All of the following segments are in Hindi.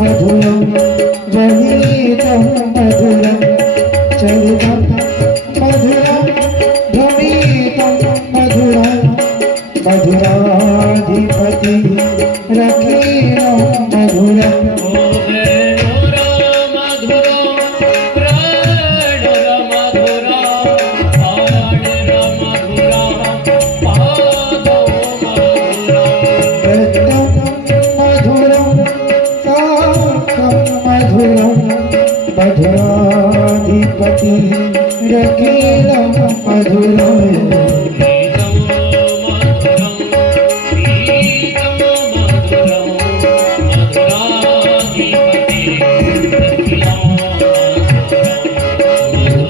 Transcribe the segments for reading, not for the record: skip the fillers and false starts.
मधुरं गणितं मधुरं चरितं मधुरं भ्रमितं मधुरं मधुराधिपति रकीलं मधुरं मधुराधिपति रकीलं मधुरं मधुराधिपति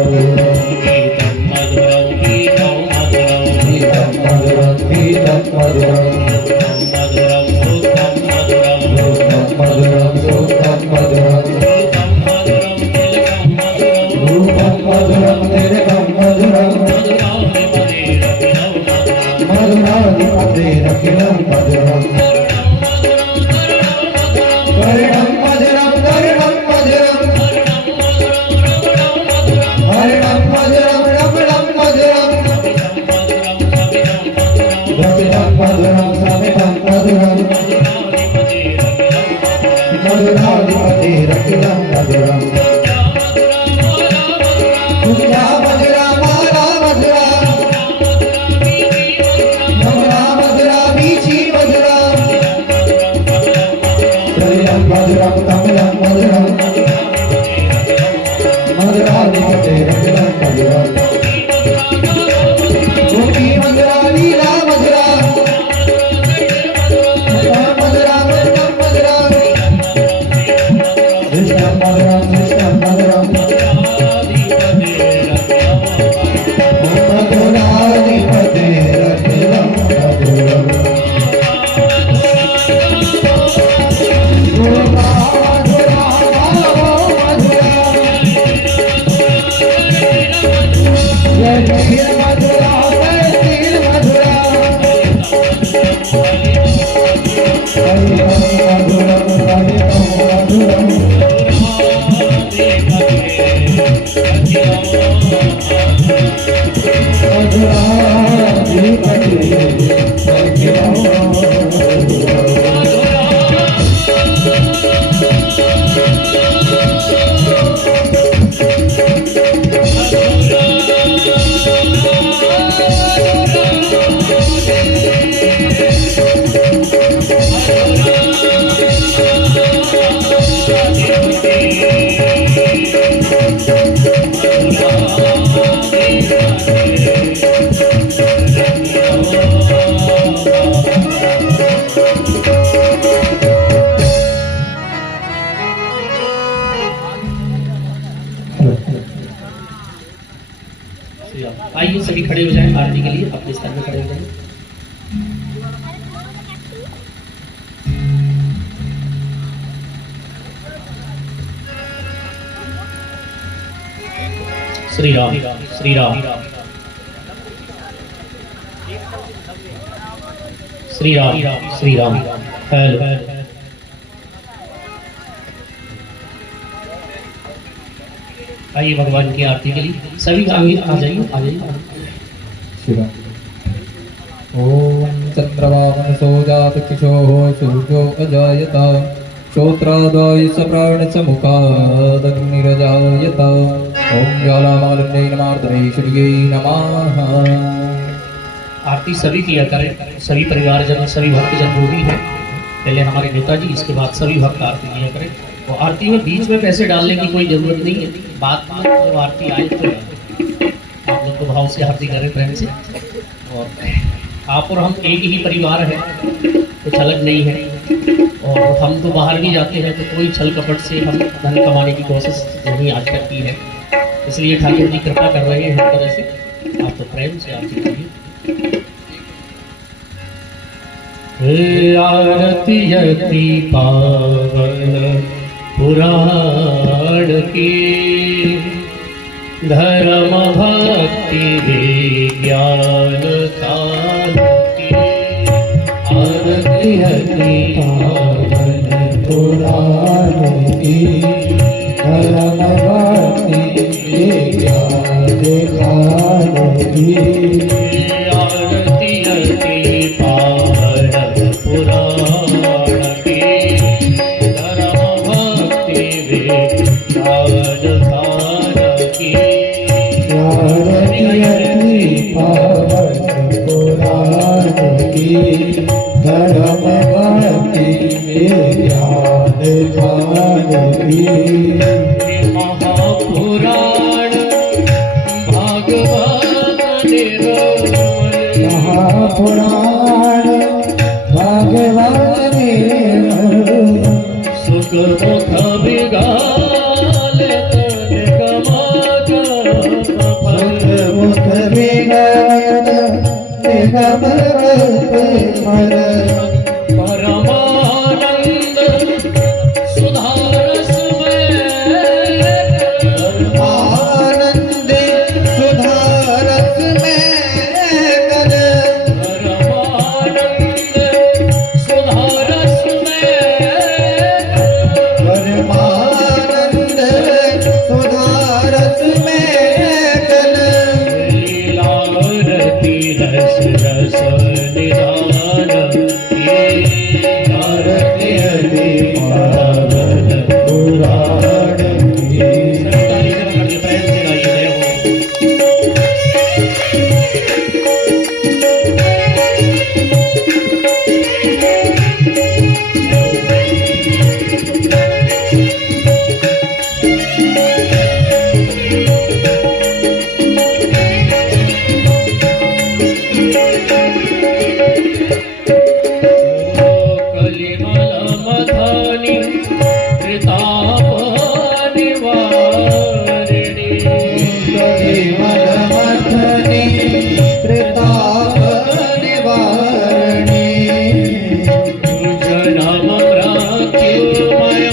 रकीलं आइए सभी खड़े हो जाएं आरती के लिए, अपने स्थान में खड़े हो जाएं। श्री राम श्री राम श्री राम श्री राम। हेलो आइए भगवान की आरती के लिए सभी आगे आ जाइए आ जाइए। ओम चंद्रवामनसो जात किशोः सूर्यो अजायत श्रोत्रादय सप्रावण समुखादग्निरजायत। ओम ज्वालामालिन्यै नमार्दने श्रीयै नमः। आरती सभी किया करें, सभी परिवारजन सभी भक्तजन जो भी हैं, पहले हमारे नेताजी इसके बाद सभी भक्त आरती किया करें। तो आरती में बीच में पैसे डालने की कोई जरूरत नहीं है, बाद में जब आरती आए तो आप लोग तो भाव से आरती करें प्रेम से। और आप और हम एक ही परिवार है, कुछ अलग नहीं है। और हम तो बाहर भी जाते हैं तो कोई छल कपट से हम धन कमाने की कोशिश नहीं आज तक की है, इसलिए ठाकुर जी कृपा कर रहे हैं हर तरह से। आप तो प्रेम से आरती करिए। आरती अति पावन पुराण की, धर्म भक्ति विज्ञान काल की। की आरती अति पावन पुराण की धर्म भक्ति विज्ञान धार की आरती पावन पुराण की धर्म भक्ति विज्ञान धार की महापुराण भागवत निर्मल महापुराण भागवत निर्मल सुख मुख विगाल मुख विगायन निगम फल परमानंद सुधारस में आनंद सुधारस में कल परमानंद सुधारस में परमानंद सुधारस में कल लीलारती रस रस निधान की आरती अति पावन पुराण की सरकारी जन करके प्रेम से गाइए जय हो। कलिमल मथानी प्रताप निवारिणी कलिमल मथनी प्रताप निवारणी जन्म मृत्युमय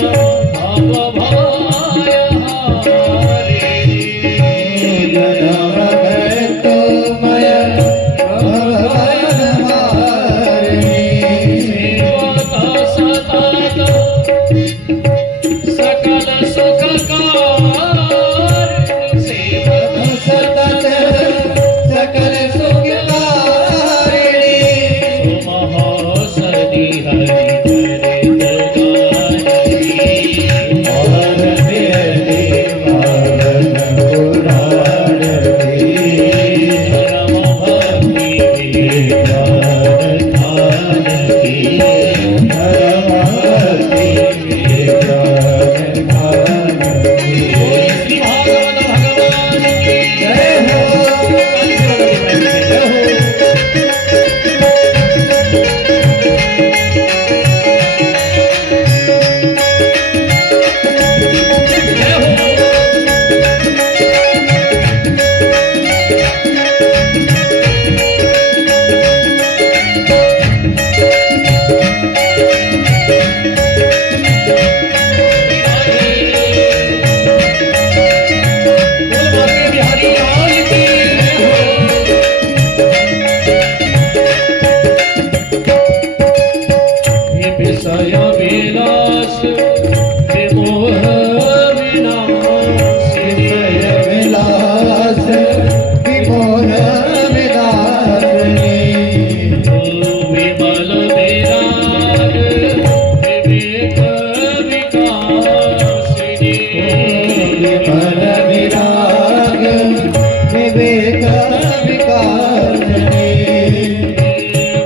भवभय हारिणी जन्म मृत्युमय भवभयहारिणी सेवक सतत सकल सुख कारिणी सेवक सतत सकल सुखकारिणी सुमहासदी हरि चरित गानकी आरती अति पावन पुराण की धर्म भक्ति विज्ञान धान की धर्म भक्ति विज्ञान धान की श्री भागवत भगवान की जय हो जय हो। जय हो। बोल बाके बिहारी लाल की हे विषय विलास विमोह विनाशिनी विलास विमोह विलासिनी विमल विराग विवेक विकासिनी विमल विराग विवेक विकासिनी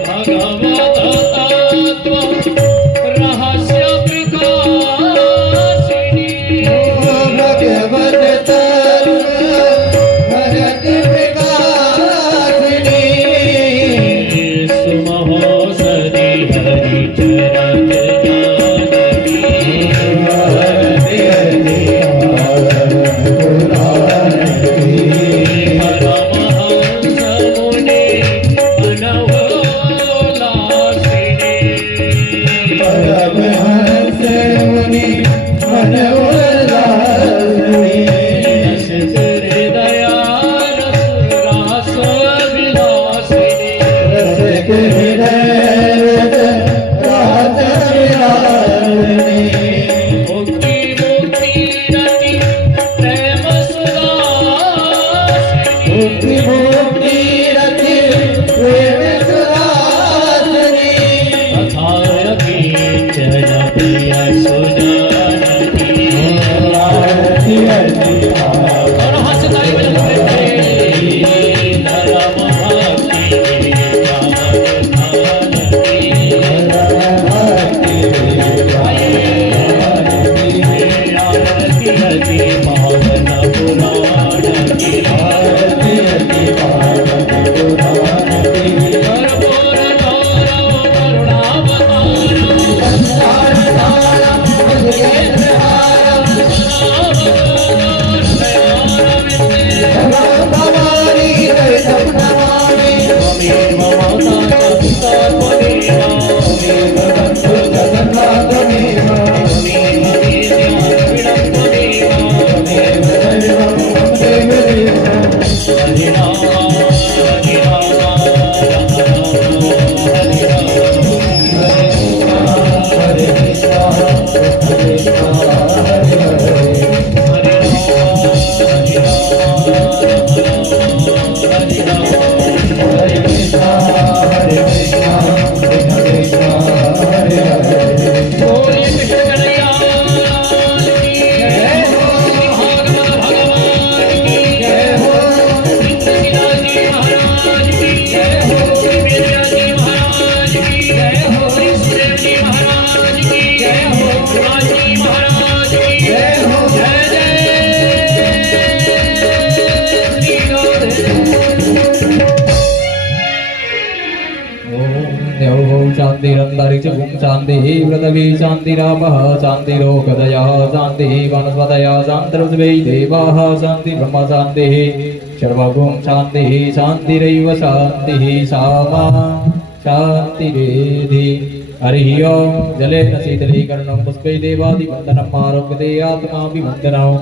भगवत तत्व रहस्य प्रकाशिनी भगवत तत्व भरत विकासिनी सुमहोसदी हरि चरण जानकी आरती अति पावन पुराण की परम मुक्ति मुक्ति रति प्रेम सुहासिनी अथारती चरण प्रिय सुजानकी आरती आरती और हाथ से ताली बजाते हैं धर्म भक्ति आरती पावन पुराण की आरती आरती पावन पुराण की कर्पूर गौरव करुणावतारम संसार सारम भुजगेंद्र हारम भवानी वैष्णव नमामि त्वमेव माता पिता त्वमेव बंधु जगन्नाथ देव त्वमेव वेद्या त्वमेव देव सर्वं देव देव हरे राम हरे राम राम राम हरे राम हरे कृष्णा कृष्ण कृष्णा हरे हरे हरे हरे कृष्णा हरे कृष्णा कृष्ण कृष्णा हरे हरे बोलिए कृष्ण कन्हैया लाल की जय भागवत भगवान की जय हो तुलसीदास जी महाराज की जय हो वेदव्यास जी महाराज की जय हो ऋषिदेव जी महाराज की जय हो राज जी महाराज की जय हो जय जय श्री राधे ओम शांतिरन्तरिक्षं शान्तिः पृथिवी शान्तिरापः शान्तिरोगदयः शान्तिः वनस्पतयः शान्तिर्वै देवाः शान्ति ब्रह्म शान्तिः सर्वगुं शान्तिः शान्तिरैव शान्तिः सामा शान्तिरेधि हरिः ओं जलेन शीतलीकरणं पुष्पै देवादिवन्दनम् आरोग्यते आत्माभिवन्दनम्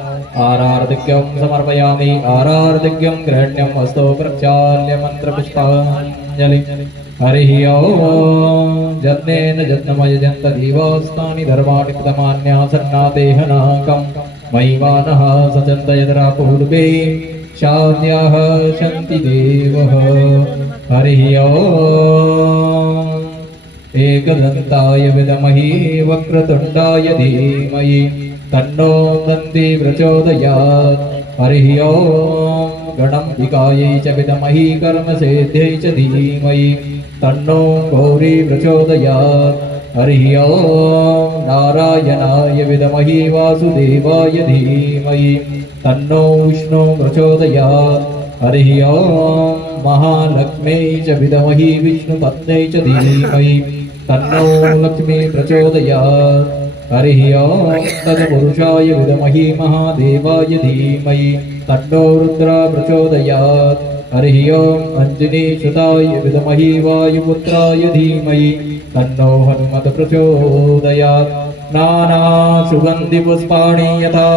आरार्धिक्यं समर्पयामि आरार्धिक्यं ग्रहण्यम् अस्तु प्रक्षाल्य मन्त्रपुष्पाञ्जलि हरिः ओं जत्नेन जत्नमयजन्त दीवास्तानि धर्माणि प्रथमान्यासन्नादेहनाकं महिमानः सचन्त यद्रा पूर्वे शाद्याः शन्ति देवः हरिः ओं एकदन्ताय विद्महे वक्रतुण्डाय धीमहि तन्नो दन्ति प्रचोदयात् हरिः ओं गणम्बिकायै च विद्महे कर्मसिद्ध्यै च धीमहि तन्नो गौरी प्रचोदयात् हरिः ओं नारायणाय विद्महे वासुदेवाय धीमहि तन्नो विष्णु प्रचोदयात् हरिः ओं महालक्ष्म्यै च विद्महे विष्णुपत्न्यै च धीमहि तन्नो लक्ष्मी प्रचोदयात् हरिः ओं तत्पुरुषाय विद्महे महादेवाय धीमहि तन्नो रुद्र प्रचोदयात् हरिः ओं अञ्जनीसुताय विद्महे वायुपुत्राय धीमहि तन्नो हनुमत् प्रचोदयात् नानासुगन्धिपुष्पाणि यथा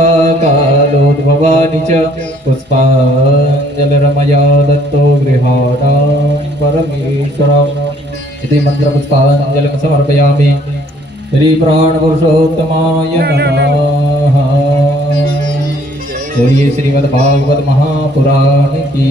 कालोद्भवानि च पुष्पाञ्जलिर्मया दत्तो गृहाणां परमेश्वरम् इति मन्त्रपुष्पाञ्जलिं समर्पयामि श्री प्राणपुरुषोत्तमाय नमः। बोलिए श्रीमद्भागवत महापुराण की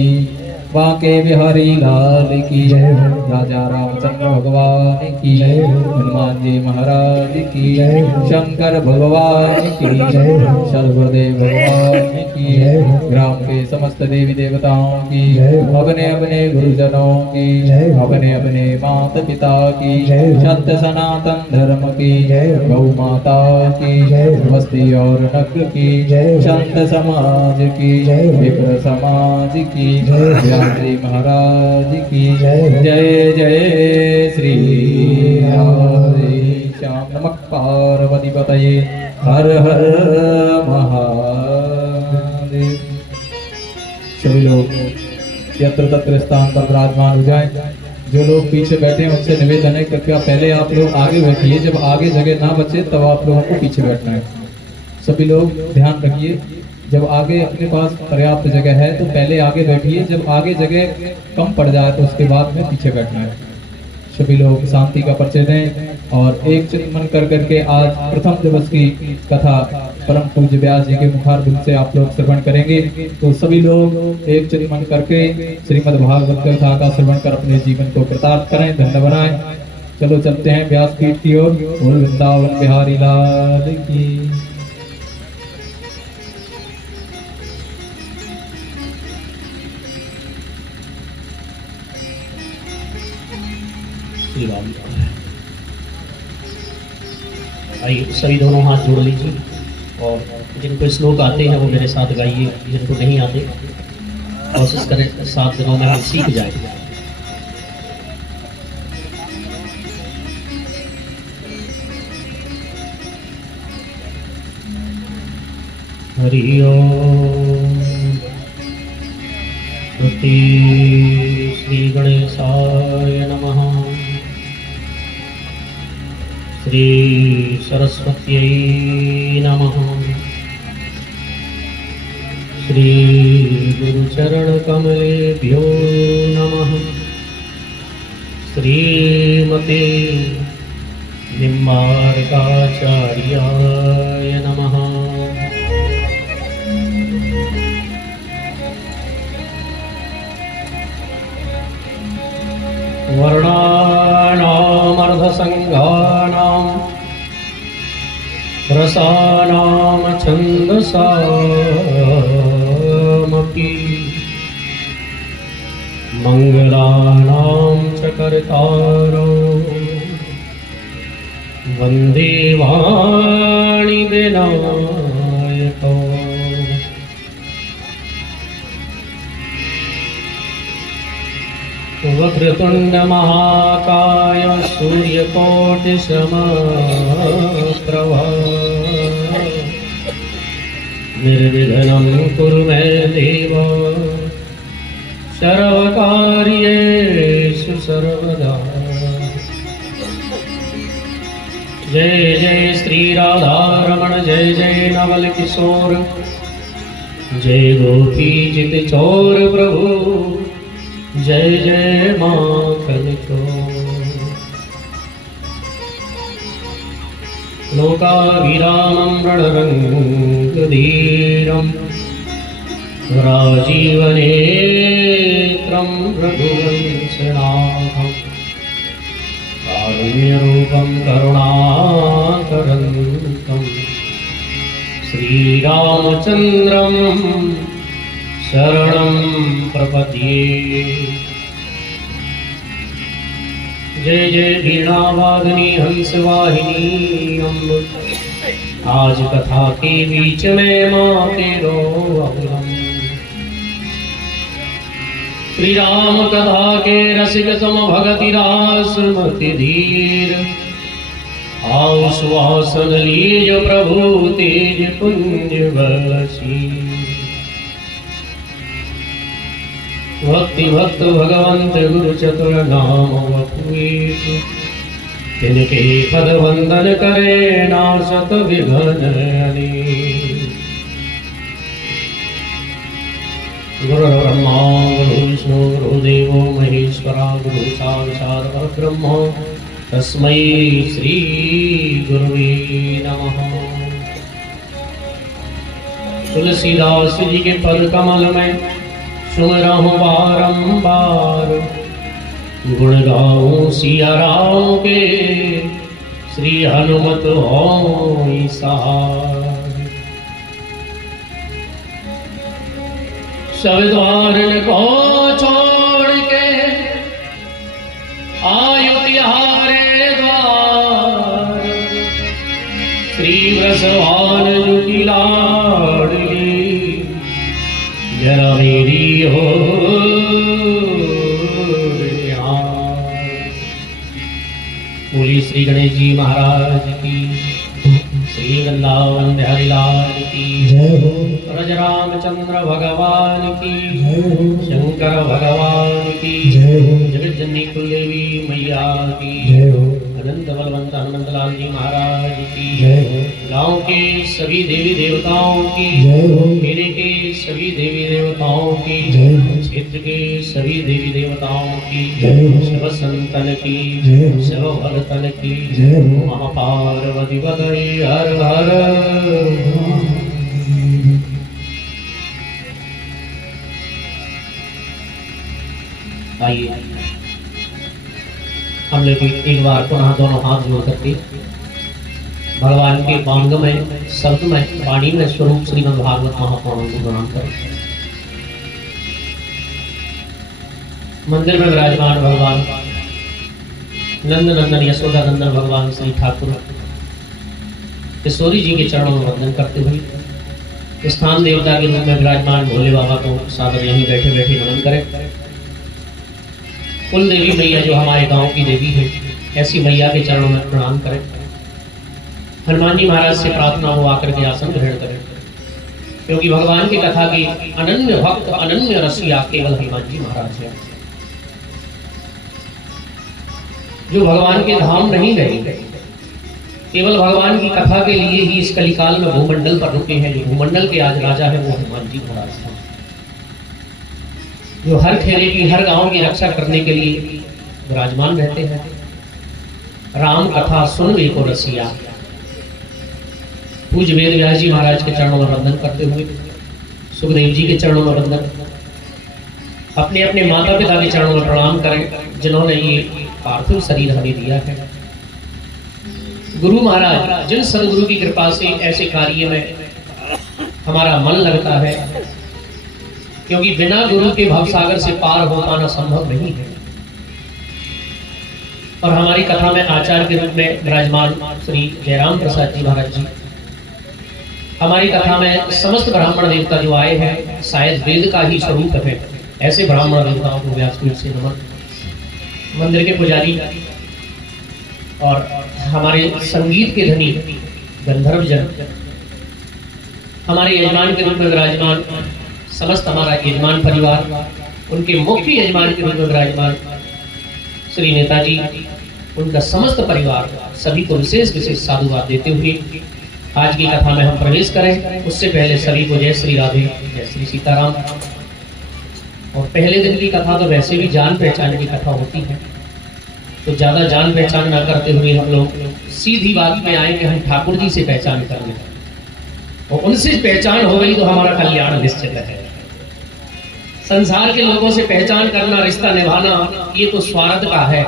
बांके बिहारी लाल की जय राजा रामचंद्र भगवान की जय हनुमान जी महाराज की जय शंकर भगवान की जय सर्वदेव भगवान की जय ग्राम के समस्त देवी देवताओं की जय अपने अपने गुरुजनों की जय अपने अपने माता पिता की जय सत्य सनातन धर्म की जय गौ माता की जय बस्ती और नगर की जय संत समाज की जय विप्र समाज की जय श्री महाराज की जय जय जय श्री राधे श्याम नमः पार्वती पतये हर हर महादेव। सभी लोग यत्र तत्र स्थान पर विराजमान हो जाएं। जो लोग पीछे बैठे हैं उनसे निवेदन है कृपया पहले आप लोग आगे बैठिए, जब आगे जगह ना बचे तब आप लोगों को पीछे बैठना है। सभी लोग ध्यान रखिए, जब आगे अपने पास पर्याप्त जगह है तो पहले आगे बैठिए, जब आगे जगह कम पड़ जाए तो उसके बाद में पीछे बैठना है। सभी लोग शांति का परिचय दें और एक चित्त मन कर करके आज प्रथम दिवस की कथा परम पूज्य व्यास जी के मुखारबिंद से आप लोग श्रवण करेंगे। तो सभी लोग एक चित मन करके श्रीमद् भागवत कथा का श्रवण कर अपने जीवन को कृतार्थ करें, धन्य बनाएं। चलो चलते हैं व्यासपीठ की ओर। बोल वृंदावन बिहारी लाल की। आइए सभी दोनों हाथ जोड़ लीजिए और जिनको श्लोक आते हैं वो मेरे साथ गाइए, जिनको नहीं आते कोशिश करें 7 दिनों में हम सीख जाए। हरि ओम। श्री गणेशाय नमः। श्री सरस्वत्यै नमः। श्री गुरुचरणकमलेभ्यो नमः। श्रीमते निम्बार्काचार्याय नमः। वर्णानामर्धसङ्घानां रसानां छन्दसामपि मङ्गलानां च कर्तारो वन्दे वाणि विनायको। वक्रतुंड महाकाय सूर्यकोटि समप्रभा निर्विघ्नं कुरु मे देव सर्वकार्येषु सर्वदा। जय जय श्री राधारमण जय जय नवल किशोर जय गोपी जित चोर प्रभु जय जय माखन चोर। लोकाभिरामं रणरङ्गधीरं राजीवनेत्रं रघुवंशनाथं कारुण्यरूपं करुणाकरन्तं श्रीरामचन्द्रं शरणं प्रपद्ये। जय जय वीणावादिनी हंसवाहिनी अम्ब आज कथा के बीच में माँ तेरो अवलंब। श्री राम कथा के रसिक सम भगति रास मति धीर आओ सुहासन लीज प्रभु तेज पुंज बसी। भक्ति भक्त भगवंत गुरु चतुर नाम वपुएक तिनके पद वंदन करे नासत विघ्न अनेक। गुरु ब्रह्मा गुरु विष्णु गुरुदेवो महेश्वरा गुरु साक्षात् परब्रह्म तस्मै श्री गुरुवे नमः। तुलसीदास जी के पद कमल में सुमरहु बारंबार गुण गाऊं सिया राम के श्री हनुमत होई सहार। सब द्वारन को छोड़ के आयु तिहारे द्वार श्री ब्रजवान जुकी लाडली जरा मेरी हो बोली श्री गणेश जी महाराज की श्री वृंदावन बिहारी लाल की ब्रज रामचंद्र भगवान की शंकर भगवान की जगत जननी कुलदेवी मैया की अनंत बलवंत हनुमंत लाल जी महाराज की गाँव के सभी देवी देवताओं की मेरे के सभी देवी देवताओं की क्षेत्र के सभी देवी देवताओं की, जय हो। शिव संतन की, जय हो। शिव भक्तन की, जय हो। महापार्वती पतये हर हर। आइए हम लोग एक बार पुनः दोनों हाथ जोड़ करके भगवान के वांग में, शब्द में, वाणी में स्वरूप श्रीमद् भागवत महापुराण को प्रणाम करें। मंदिर में विराजमान भगवान नंद नंदन यशोदा नंदन भगवान श्री ठाकुर किशोरी जी के चरणों में वंदन करते हुए स्थान देवता के रूप में विराजमान भोले बाबा को सादर यहीं बैठे बैठे नमन करें। कुल देवी मैया जो हमारे गांव की देवी है, ऐसी मैया के चरणों में प्रणाम करें। हनुमान जी महाराज से प्रार्थना हो आकर के आसन ग्रहण करें, क्योंकि भगवान की कथा के अनन्य भक्त अनन्य रसिया केवल हनुमान जी महाराज हैं, जो भगवान के धाम नहीं गए, केवल भगवान की कथा के लिए ही इस कलिकाल में भूमंडल पर रुके हैं। जो भूमंडल के आज राजा है वो हनुमान जी महाराज हैं, जो हर खेरे की, हर गांव की रक्षा करने के लिए विराजमान रहते हैं। राम कथा सुन वे को रसिया। पूज्य वेद व्यास जी महाराज के चरणों में वंदन करते हुए, सुखदेव जी के चरणों में वंदन, अपने अपने माता पिता के चरणों में प्रणाम करें, जिन्होंने ये पार्थिव शरीर हमें दिया है। गुरु महाराज, जिन सदगुरु की कृपा से ऐसे कार्य में हमारा मन लगता है, क्योंकि बिना गुरु के भवसागर से पार हो पाना संभव नहीं है। और हमारी कथा में आचार्य के रूप में विराजमान श्री जयराम प्रसाद जी महाराज जी, हमारी कथा में समस्त ब्राह्मण देवता जो आए हैं, शायद वेद का ही स्वरूप है, ऐसे ब्राह्मण देवताओं को व्यासपीठ से नमन। मंदिर के पुजारी और हमारे संगीत के धनी गंधर्व जन, हमारे यजमान के रूप में विराजमान समस्त हमारा यजमान परिवार, उनके मुख्य यजमान के रूप में विराजमान श्री नेताजी, उनका समस्त परिवार, सभी को विशेष विशेष साधुवाद देते हुए आज की कथा में हम प्रवेश करें। उससे पहले सभी को जय श्री राधे, जय श्री सीताराम। और पहले दिन की कथा तो वैसे भी जान पहचान की कथा होती है, तो ज्यादा जान पहचान न करते हुए हम लोग सीधी बात में आएंगे। हम ठाकुर जी से पहचान करने, और उनसे पहचान हो गई तो हमारा कल्याण निश्चित है। संसार के लोगों से पहचान करना, रिश्ता निभाना, ये तो स्वार्थ का है।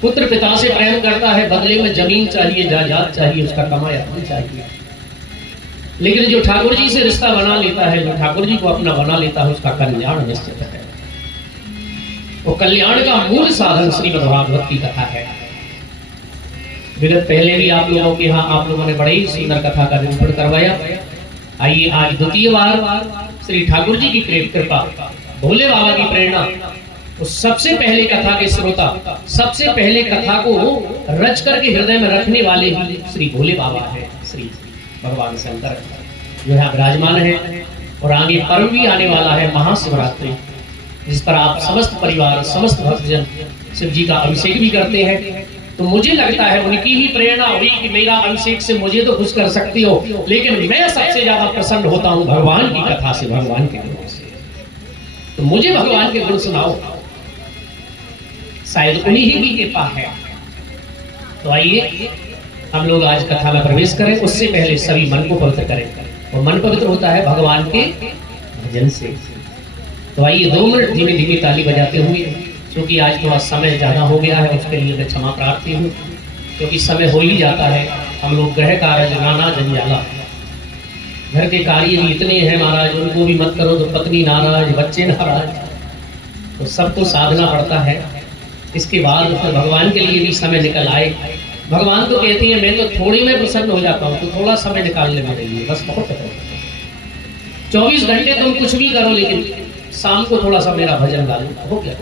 पुत्र पिता से प्रेम करता है, बदले में जमीन चाहिए, जायदाद चाहिए, उसका कमाया धन चाहिए। लेकिन जो ठाकुर जी से रिश्ता बना लेता है, जो ठाकुर जी को अपना बना लेता है, उसका कल्याण निश्चित है। वो कल्याण का मूल साधन श्रीमद् भागवत की कथा है। विगत पहले भी आप लोगों के यहाँ आप लोगों ने बड़ी ही सुंदर कथा का निरूपण करवाया। आइए आज द्वितीय बार श्री ठाकुर जी की कृपा, भोले बाबा की प्रेरणा, उस सबसे पहले कथा के श्रोता, सबसे पहले कथा को रच करके हृदय में रखने वाले ही श्री भोले बाबा है, श्री भगवान शंकर जो यहाँ विराजमान है। और आगे पर्व भी आने वाला है, महाशिवरात्रि, जिस पर आप समस्त परिवार, समस्त भक्तजन शिव जी का अभिषेक भी करते हैं। तो मुझे लगता है उनकी ही प्रेरणा हुई कि मेरा अभिषेक से मुझे तो खुश कर सकती हो, लेकिन मैं सबसे ज्यादा प्रसन्न होता हूँ भगवान की कथा से, भगवान के गुणों से। तो मुझे भगवान के गुण सुनाओ, शायद उन्हीं ही की कृपा है। तो आइए हम लोग आज कथा में प्रवेश करें। उससे पहले सभी मन को पवित्र करें, और मन पवित्र होता है भगवान के भजन से। तो आइए 2 मिनट धीमे धीमे ताली बजाते हुए, क्योंकि आज थोड़ा समय ज्यादा हो गया है, उसके लिए मैं क्षमा प्रार्थी हूँ, क्योंकि समय हो ही जाता है। हम लोग गृह कार्य नाना जंजाला, घर के कार्य भी इतने हैं महाराज, उनको भी मत करो तो पत्नी नाराज, बच्चे नाराज, तो सबको साधना पड़ता है। इसके बाद फिर भगवान के लिए भी समय निकल आए। भगवान तो कहती है मैं तो थोड़ी में प्रसन्न हो जाता हूँ, तो थोड़ा समय निकालने मेरे लिए बस बहुत है। 24 घंटे तुम कुछ भी करो, लेकिन शाम को थोड़ा सा मेरा भजन गा लो, हो गया।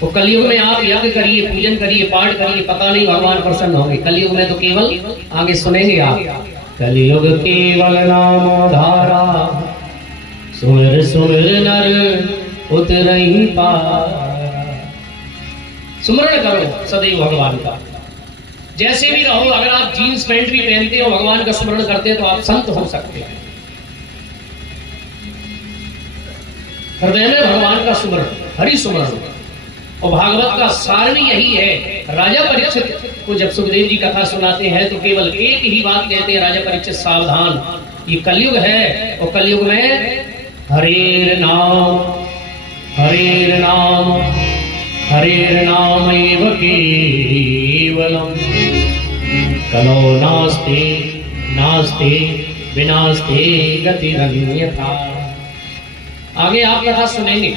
तो कलयुग में आप यज्ञ करिए, पूजन करिए, पाठ करिए, पता नहीं भगवान प्रसन्न होंगे। कलयुग में तो केवल आगे सुनेंगे आप, कलयुग केवल नाम धारा, सुमिर सुमिर नर उतरहि पार। सुमरण करो सदैव भगवान का, जैसे भी रहो। अगर आप जीन्स पैंट भी पहनते हो, भगवान का स्मरण करते हो, तो आप संत हो सकते हैं। हृदय में भगवान का सुमरण, हरि सुमरण। और भागवत का सार भी यही है। राजा परीक्षित को जब सुखदेव जी कथा सुनाते हैं तो केवल एक ही बात कहते हैं, राजा परीक्षित सावधान, ये कलयुग है और कलयुग में हरेर नाम, हरेर नाम, हरेर नाम एव केवलम, कलो नास्ते नास्ते विनास्ते गतिरन्यथा। आगे आप कथा सुनेंगे।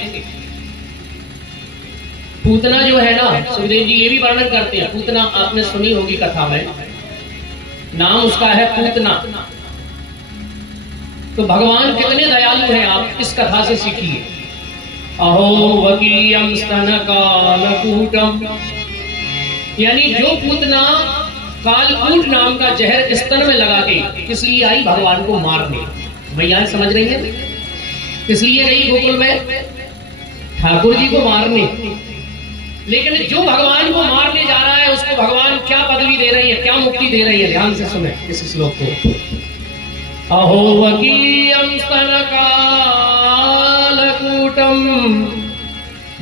पूतना जो है ना, सुखदेव जी ये भी वर्णन करते हैं। पूतना आपने सुनी होगी कथा में, नाम उसका है पूतना। तो भगवान कितने दयालु हैं आप इस कथा से सीखिए। अहो वकीयम स्तन कालकूटम, यानी जो पूतना कालकूट नाम का जहर स्तन में लगा के इसलिए आई भगवान को मारने। मैया समझ रही है, इसलिए गई गोकुल में ठाकुर जी को मारने। लेकिन जो भगवान को मारने जा रहा है उसको भगवान क्या पदवी दे रही है, क्या मुक्ति दे रही है, ध्यान से सुने इस श्लोक को। अहो वकीयम स्तन कालकूटम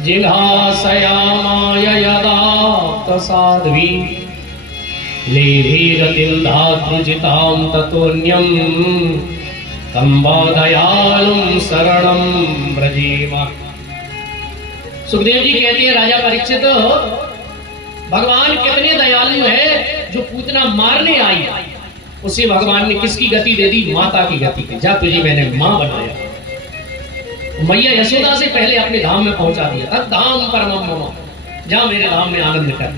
जिघासयामाय यदा तसाध्वी लेभीरतिल्धातृजितां ततोऽन्यं तं वा दयालुं शरणं व्रजेम। सुखदेव जी कहते हैं राजा परीक्षित, भगवान कितने दयालु है। जो पूतना मारने आई उसे भगवान ने किसकी गति दे दी? माता की गति की। जा तुझे मैंने मां बनाया। मैया यशोदा से पहले अपने धाम में पहुंचा दिया। तब धाम परमम मम, जा मेरे धाम में आनंद कर।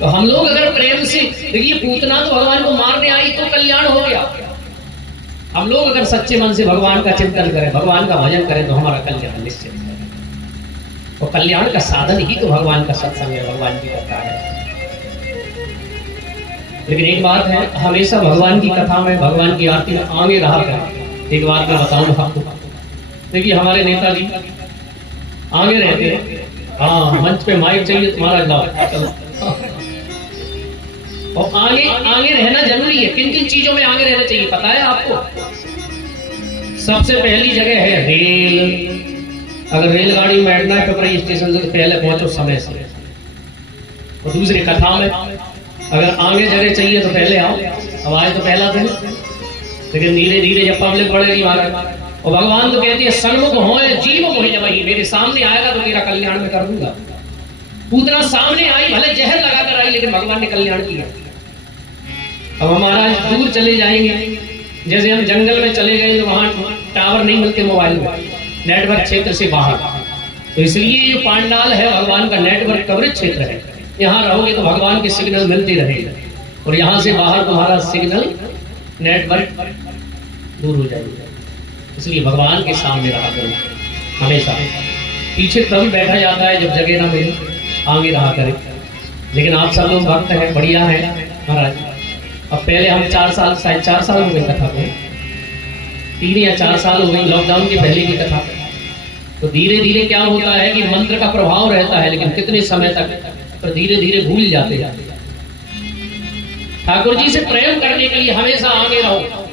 तो हम लोग अगर प्रेम से देखिए, पूतना तो भगवान को मारने आई तो कल्याण हो गया। हम लोग अगर सच्चे मन से भगवान का चिंतन करें, भगवान का भजन करें तो हमारा कल्याण निश्चित है। और कल्याण का साधन ही तो भगवान का सत्संग है, भगवान की कथा है। लेकिन एक बात है, हमेशा भगवान की कथा में, भगवान की आरती में आगे रहा कर। एक बात मैं बताऊं आपको, देखिए हमारे नेताजी आगे रहते हैं। हाँ, मंच पे माइक चाहिए तुम्हारा, लाओ। और आगे रहना जरूरी है। किन किन चीजों में आगे रहना चाहिए पता है आपको? सबसे पहली जगह है रेल। अगर रेलगाड़ी में बैठना है पिपराई स्टेशन से तो पहले पहुंचो समय से। और दूसरी कथा में अगर आगे जगह चाहिए तो पहले आओ। अब आए तो पहला दिन, लेकिन धीरे धीरे जब पब्लिक बढ़ेगी महाराज। और भगवान तो कहती है सन्मुख हो जीव मोहि जब ही, मेरे सामने आएगा तो तेरा कल्याण में कर दूंगा। पूतना सामने आई, भले जहर लगाकर आई, लेकिन भगवान ने कल्याण किया। अब हमारा दूर चले जाएंगे, जैसे हम जंगल में चले गए तो वहां टावर नहीं मिलते मोबाइल में, नेटवर्क क्षेत्र से बाहर। तो इसलिए ये पांडाल है भगवान का नेटवर्क कवरेज क्षेत्र है। यहाँ रहोगे तो भगवान के सिग्नल मिलते रहेगा, और यहाँ से बाहर तुम्हारा सिग्नल नेटवर्क दूर हो जाएगा। इसलिए भगवान के सामने रहा करो हमेशा। पीछे तभी बैठा जाता है जब जगह ना मिले, आगे रहा करे। लेकिन आप सब लोग भक्त हैं, बढ़िया है महाराज। अब पहले हम 4 साल, शायद 4 साल हो गए कथा को, 3 या 4 साल हो गए लॉकडाउन के पहले की कथा। तो धीरे धीरे क्या होता है कि मंत्र का प्रभाव रहता है, लेकिन कितने समय तक, तो धीरे धीरे भूल जाते हैं। ठाकुर जी से प्रेम करने के लिए हमेशा आगे रहो।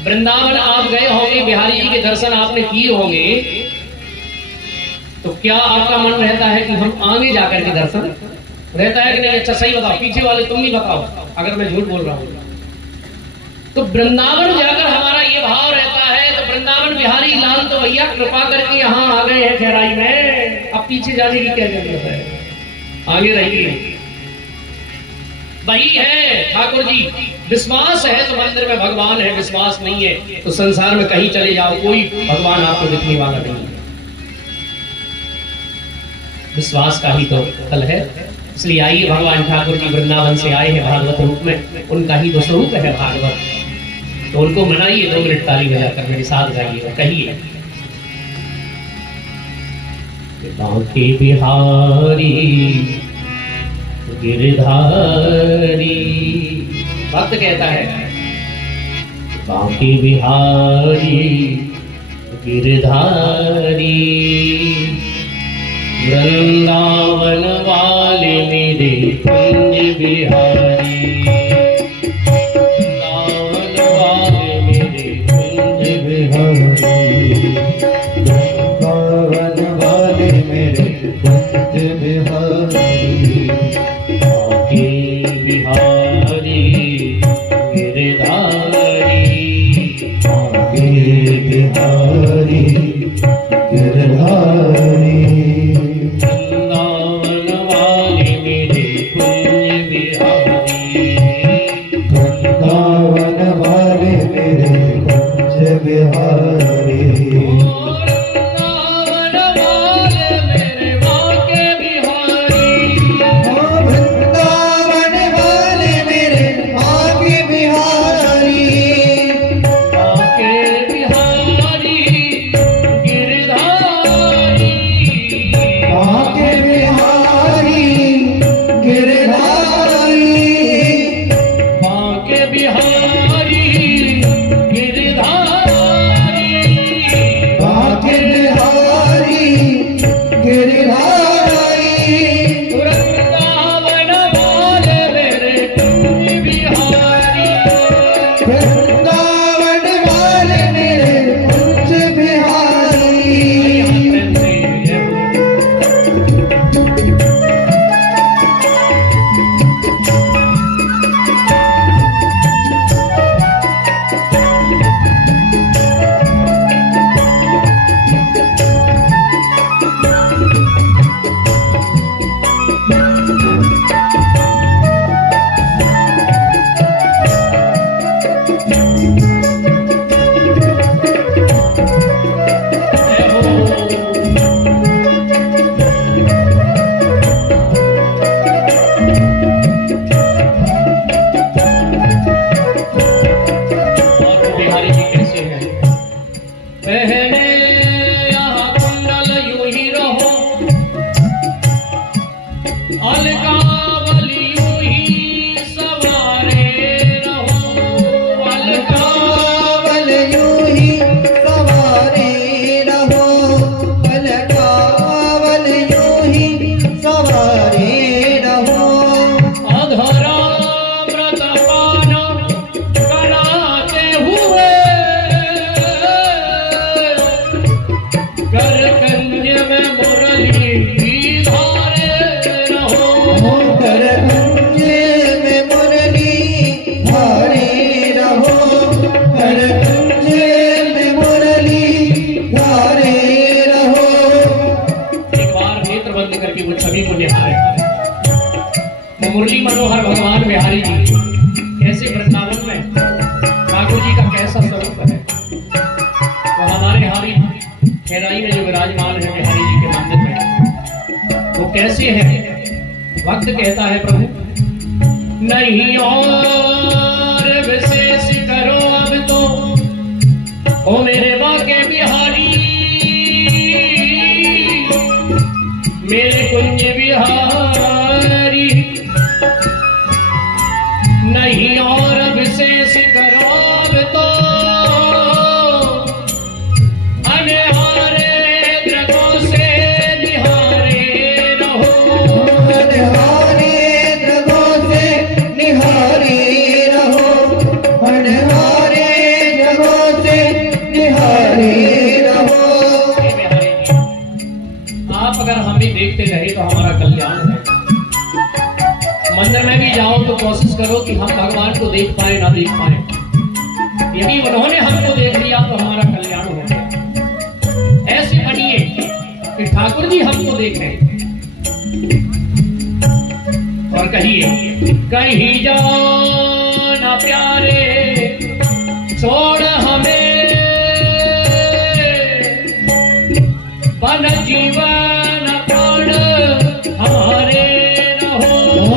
वृंदावन आप गए होंगे, बिहारी जी के दर्शन आपने किए होंगे, तो क्या आपका मन रहता है कि हम आगे जाकर के दर्शन रहता है कि नहीं? अच्छा सही बताओ, पीछे वाले तुम ही बताओ अगर मैं झूठ बोल रहा हूं। तो वृंदावन जाकर हमारा ये भाव रहता है। तो वृंदावन बिहारी लाल तो भैया कृपा करके यहाँ आ गए हैं खैराई में, अब पीछे जाने की क्या जरूरत है? आगे रहिए। वही है ठाकुर जी। विश्वास है तो मंदिर में भगवान है, विश्वास नहीं है तो संसार में कहीं चले जाओ, कोई भगवान आपको दिखने वाला नहीं है। विश्वास का ही तो फल है। इसलिए आइए, भगवान ठाकुर जी वृंदावन से आए हैं भागवत रूप में, उनका ही तो स्वरूप है भागवत। तो उनको मनाइए, 2 मिनट ताली बजाकर मेरे साथ गाइए, कहिए बांके बिहारी गिरधारी। भक्त कहता है बांके बिहारी गिरधारी, वृंदावन वाले मेरे कुंज बिहारी, वृंदावन वाले मेरे कुंज बिहारी। बिहारी गिरधारी वृंदावन वाले मेरे कुंज बिहारी वृंदावन वाले मेरे कुंज बिहारी वृंदावन वाले मेरे बाके बिहारी वृंदावन वाले मेरे आगे बिहारी बाके बिहारी गिरधारी आगे बिहारी गिरधारी बाके बिहारी गिरधारी आगे बिहारी गिरधारी वृंदावन वाले मेरे कुंज बिहारी वृंदावन वाले मेरे कुंज बिहारी और बिहारी जी कैसे हैं? पहले यहाँ कुंडल यूं ही रहो, अलकावल यूं ही सवारे रहो, कावल यूं ही सवारे रहो कावल यूं ही सवारे रहो अधरामृत पान कराते हुए कर कंज में मुरली धारे रहो। कर कुंजे में मुरली धारे रहो कर कुंजे में मुरली धारे रहो एक बार नेत्र बंद करके वो छवि को निहारे वो मुरली मनोहर भगवान बिहारी जी कैसे वृंदावन में ठाकुर जी का कैसा स्वरूप है। तो हमारे हारी खेराई में जो विराजमान है बिहारी जी के मंदिर में वो कैसे है। भक्त कहता है प्रभु नहीं और विशेष करो अब तो ओ मेरे बाके बिहारी मेरे कुंज बिहारी नहीं और विशेष करो अब तो अनहारे दृगों से निहारे रहो। हरे द्रगों से निहारे रहो हरे द्रगों से निहारे रहो हे बिहारी जी, आप अगर हमें देखते रहे तो हमारा कल्याण है। मंदिर में भी जाओ तो कोशिश करो कि हम भगवान को देख पाए ना देख पाए। यदि उन्होंने हमको देख लिया तो हमारा कल्याण हो गया। ऐसे बनिए कि ठाकुर जी हमको देख रहे हैं। और कहिए कहीं जाओ ना प्यारे छोड़ हमें बन जीवन प्राण हमारे रहो।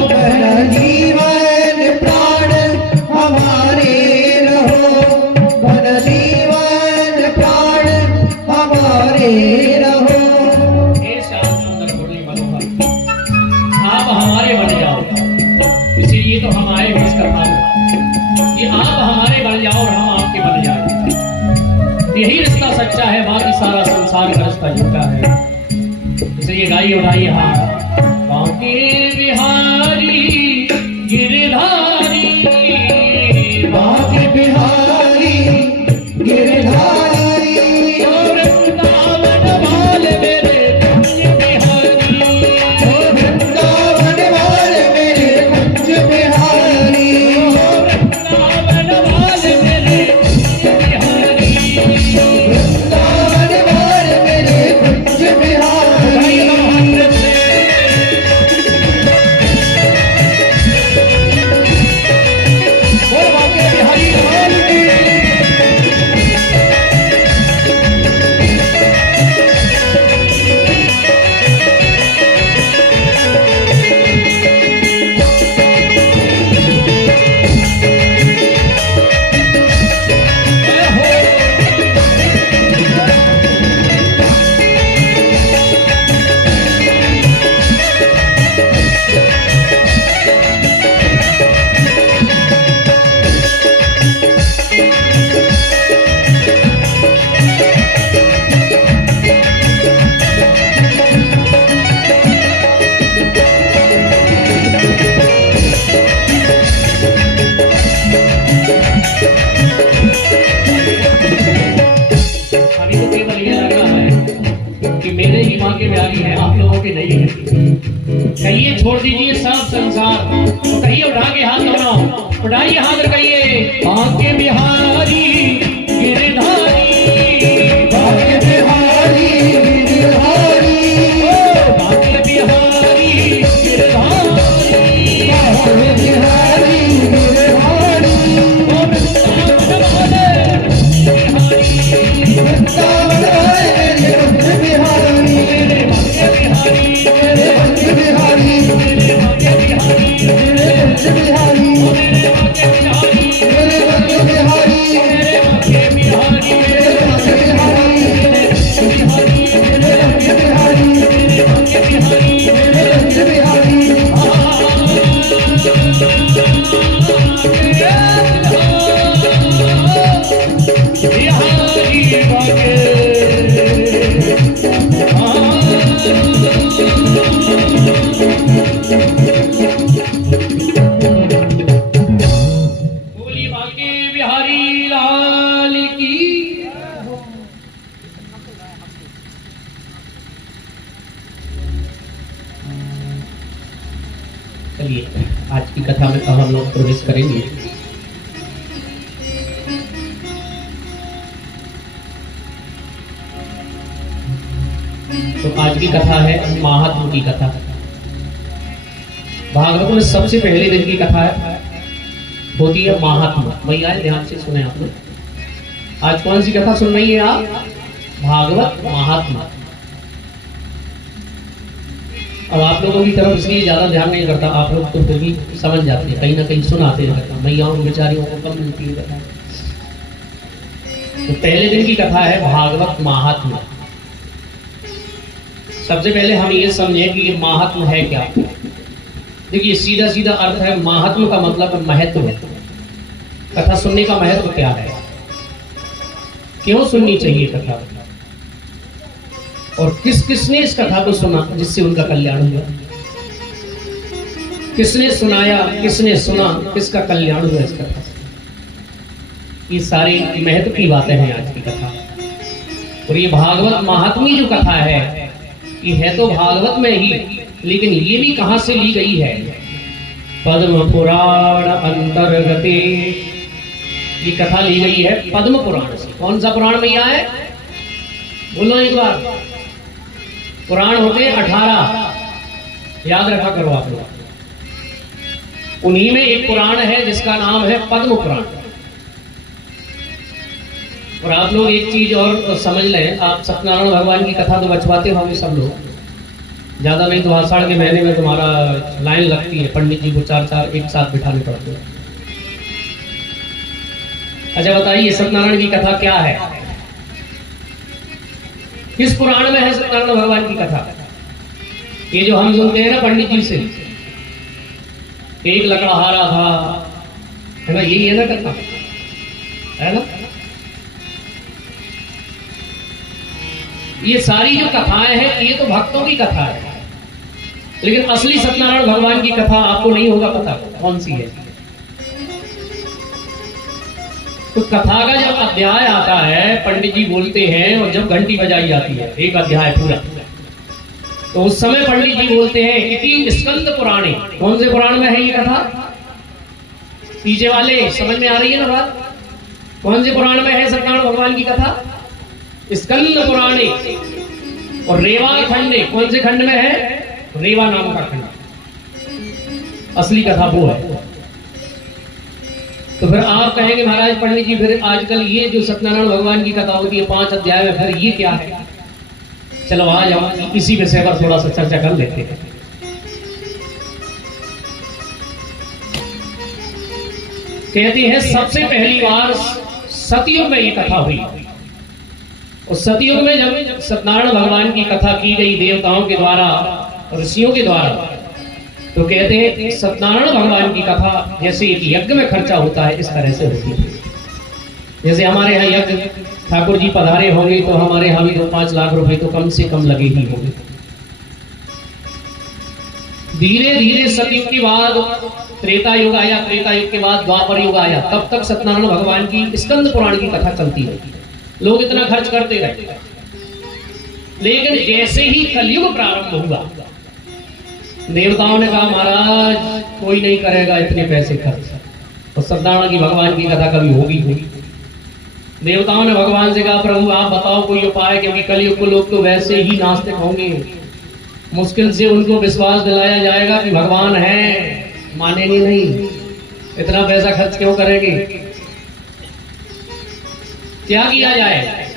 मेरा जीवन प्राण हमारे रहो मन जीवन प्राण हमारे रहो हे श्याम सुंदर मुरली मनोहर आप हमारे बन जाओ। इसीलिए तो हम आए हैं इस कथा में कि आप हमारे बन जाओ और हम आपके बन जाए। यही रिश्ता सच्चा है, बाकी सारा संसार का रिश्ता झूठा है। इसलिए गाइए उड़ाइए हाँ बाके बिहारी गिरधारी बाके बिहारी गिरधारी वृंदावन वाले मेरे कुंज बिहारी वृंदावन वाले मेरे कुंज बिहारी वृंदावन वाले मेरे कुंज बिहारी वृंदावन ये लग रहा है कि मेरे ही माँ के बिहारी है, आप लोगों के नहीं है। कहिए छोड़ दीजिए सब संसार, तो कहिए उठा के हाथ दोनों, उठाइए हाथ और कहिए माँ के बिहारी गिरधारी, माँ के बिहारी गिरधारी, माँ के बिहारी गिरधारी, माँ के बिहारी गिरधारी, वृंदावन वाले मेरे पंच बिहारी, मेरे पंच बिहारी, मेरे पंच बिहारी, मेरे पंच बिहारी, मेरे पंच बिहारी, मेरे पंच बिहारी, मेरे पंच बिहारी, मेरे पंच बिहारी, मेरे पंच बिहारी। बोलिए बांके बिहारी लाल की। चलिए आज की कथा में अब हम लोग प्रवेश करेंगे। तो आज की कथा है महात्म की कथा। भागवत में सबसे पहले दिन की कथा है, होती है महात्म। भैया ध्यान से सुने आप लोग। आज कौन सी कथा सुन रही है आप? भागवत महात्म। अब आप लोगों की तरफ इसलिए ज्यादा ध्यान नहीं करता, आप लोग तो फिर भी समझ जाते हैं, कहीं ना कहीं सुनाते रहता। मैयाओं बेचारियों को कम मिलती है कथा। तो पहले दिन की कथा है भागवत महात्म। सबसे पहले हम ये समझें कि ये महात्म है क्या। देखिए सीधा सीधा अर्थ है महात्म का मतलब महत्व है। कथा सुनने का महत्व क्या है, क्यों सुननी चाहिए कथा, और किस किसने इस कथा को सुना जिससे उनका कल्याण हुआ, किसने सुनाया, किसने सुना, किसका कल्याण हुआ इस कथा से। ये सारी महत्व की बातें हैं आज की कथा। और ये भागवत महात्मी जो कथा है ये है तो भागवत में ही, लेकिन ये भी कहां से ली गई है? पद्म पुराण अंतर्गते ये कथा ली गई है पद्म पुराण से। कौन सा पुराण में यह है? बोलो एक बार। पुराण होते हैं 18, याद रखा करो आप लोग। उन्हीं में एक पुराण है जिसका नाम है पद्म पुराण। और आप लोग एक चीज और समझ लें, आप सत्यनारायण भगवान की कथा तो बचवाते होंगे सब लोग, ज्यादा नहीं तो आषाढ़ के महीने में तुम्हारा लाइन लगती है, पंडित जी को 4-4 एक साथ बिठाने पड़ते हैं। अच्छा बताइए सत्यनारायण की कथा क्या है? किस पुराण में है सत्यनारायण भगवान की कथा? ये जो हम सुनते हैं ना पंडित जी से, एक लकड़हारा था, है ना, यही है ना कथा, है ना? ये सारी जो कथाएं हैं ये तो भक्तों की कथा है, लेकिन असली सत्यनारायण भगवान की कथा आपको नहीं होगा पता कौन सी है। तो कथा का जब अध्याय आता है, पंडित जी बोलते हैं, और जब घंटी बजाई जाती है एक अध्याय पूरा, तो उस समय पंडित जी बोलते हैं इति स्कंद पुराणे। कौन से पुराण में है ये कथा? पीछे वाले समझ में आ रही है ना बात? कौन से पुराण में है सत्यनारायण भगवान की कथा? स्कंद पुराणे। और रेवा खंडे, कौन से खंड में है? रेवा नाम का खंड। असली कथा वो है। तो फिर आप कहेंगे महाराज पंडित जी फिर आजकल ये जो सत्यनारायण भगवान की कथा होती है 5 अध्याय में, फिर ये क्या है? चलो आज हम इसी विषय पर थोड़ा सा चर्चा कर लेते हैं। कहती है सबसे पहली बार सतयुग में ये कथा हुई। और सतयुग में जब सत्यनारायण भगवान की कथा की गई देवताओं के द्वारा, ऋषियों के द्वारा, तो कहते हैं सत्यनारायण भगवान की कथा जैसे एक यज्ञ में खर्चा होता है इस तरह से होती है। जैसे हमारे यहाँ यज्ञ ठाकुर जी पधारे होंगे तो हमारे यहाँ भी 2-5 लाख रुपए तो कम से कम लगे ही होंगे। धीरे धीरे सतयुग के बाद त्रेता युग आया, त्रेता युग के बाद द्वापर युग आया, तब तक सत्यनारायण भगवान की स्कंद पुराण की कथा चलती रही। लोग इतना खर्च करते रहे, लेकिन जैसे ही कलयुग प्रारंभ हुआ, देवताओं ने कहा महाराज कोई नहीं करेगा इतने पैसे खर्च, तो सत्यानारायण की भगवान की कथा कभी होगी नहीं। देवताओं ने भगवान से कहा प्रभु आप बताओ कोई उपाय, क्योंकि कलयुग को लोग तो वैसे ही नास्तिक होंगे, मुश्किल से उनको विश्वास दिलाया जाएगा कि भगवान है, मानेंगे नहीं, इतना पैसा खर्च क्यों करेंगे, क्या किया जाए।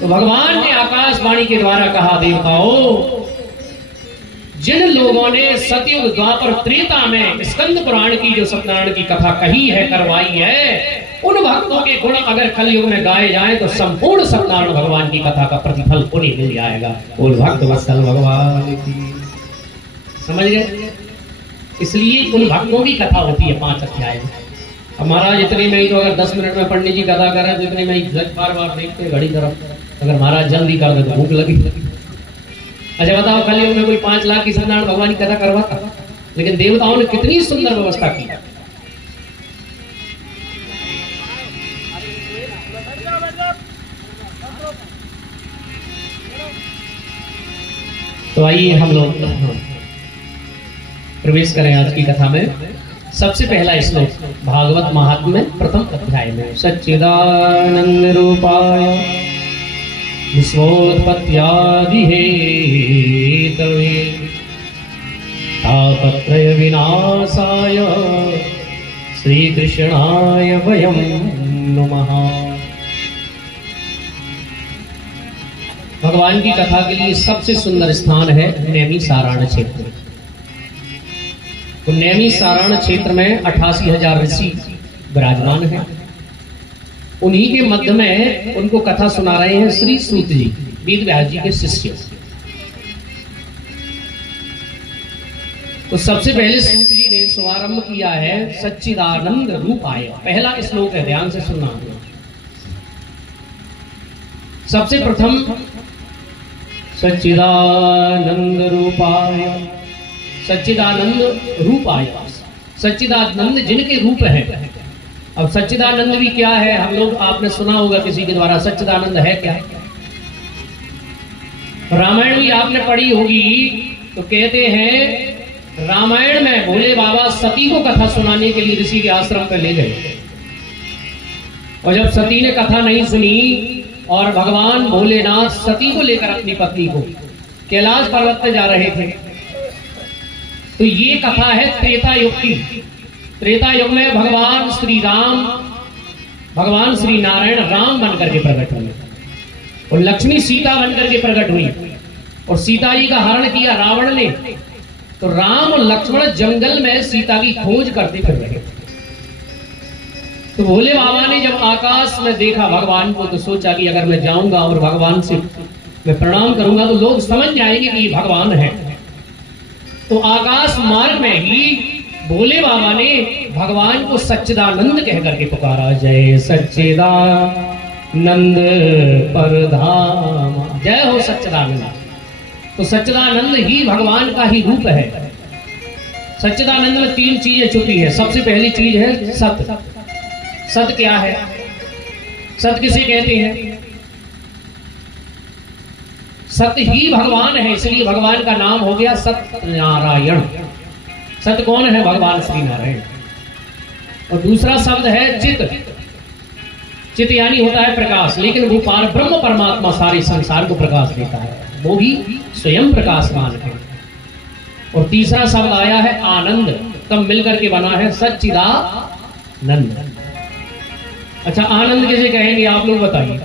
तो भगवान ने आकाशवाणी के द्वारा कहा देवताओं, जिन लोगों ने सतयुग द्वापर त्रेता में स्कंद पुराण की जो सत्यनारायण की कथा कही है, करवाई है, उन भक्तों के गुण अगर कलयुग में गाए जाएं तो संपूर्ण सत्यनारायण भगवान की कथा का प्रतिफल उन्हें मिल जाएगा। और भक्त वत्सल भगवान की, समझ गए। इसलिए उन भक्तों की कथा होती है 5 अध्याय में। अब महाराज इतने में ही तो अगर 10 मिनट में पंडित जी कथा करें तो इतने में ही बार बार देखते घड़ी तरफ, अगर महाराज जल्दी कर दे तो भूख लगी। अच्छा बताओ कलयुग में कोई 5 लाख की सत्यनारायण भगवान की कथा करवाता, लेकिन देवताओं ने कितनी सुंदर व्यवस्था की। तो आइए हम लोग प्रवेश करें आज की कथा में। सबसे पहला श्लोक भागवत महात्म्य प्रथम अध्याय में, सच्चिदानंद रूपाय विश्वोत्पत्त्यादि हेतवे तापत्रय विनाशाय श्री कृष्णाय वयं नमः। भगवान की कथा के लिए सबसे सुंदर स्थान है नैमिषारण्य क्षेत्र। तो नैमिषारण्य क्षेत्र में 88,000 ऋषि विराजमान हैं। उन्हीं के मध्य में उनको कथा सुना रहे हैं श्री सूत जी, वेद व्यास जी के शिष्य। तो सबसे पहले सूत जी ने शुभारंभ किया है सच्चिदानंद रूपाय। पहला श्लोक है, ध्यान से सुनना। सबसे प्रथम सच्चिदानंद रूपाय, सच्चिदानंद रूपाय, सच्चिदानंद जिनके रूप है। अब सच्चिदानंद भी क्या है, हम लोग आपने सुना होगा किसी के द्वारा, सच्चिदानंद है क्या। रामायण भी आपने पढ़ी होगी, तो कहते हैं रामायण में भोले बाबा सती को कथा सुनाने के लिए ऋषि के आश्रम पर ले गए, और जब सती ने कथा नहीं सुनी और भगवान भोलेनाथ सती को लेकर अपनी पत्नी को कैलाश पर्वत पर जा रहे थे, तो ये कथा है त्रेता युग की। त्रेता युग में भगवान श्री राम, भगवान श्री नारायण राम बनकर के प्रकट हुए, और लक्ष्मी सीता बनकर के प्रकट हुई, और सीता जी का हरण किया रावण ने। तो राम और लक्ष्मण जंगल में सीता की खोज करते फिर रहे। तो भोले बाबा ने जब आकाश में देखा भगवान को, तो सोचा कि अगर मैं जाऊंगा और भगवान से मैं प्रणाम करूंगा तो लोग समझ जाएंगे कि ये भगवान है। तो आकाश मार्ग में ही भोले बाबा ने भगवान को सच्चिदानंद कह करके पुकारा, जय सच्चिदानंद परधाम, जय हो सच्चिदानंद। तो सच्चिदानंद ही भगवान का ही रूप है। सच्चिदानंद में 3 चीजें छुपी है। सबसे पहली चीज है सत्य। सत्य क्या है, सत्य किसे कहते हैं। सत्य ही भगवान है, इसलिए भगवान का नाम हो गया सत्यनारायण। सत्य कौन है, भगवान श्री नारायण। और दूसरा शब्द है चित। चित यानी होता है प्रकाश, लेकिन वो ब्रह्म परमात्मा सारे संसार को प्रकाश देता है, वो भी स्वयं प्रकाशमान है। और तीसरा शब्द आया है आनंद, तब मिलकर के बना है सच्चिदानंद। अच्छा आनंद किसे कहेंगे आप लोग बताइए।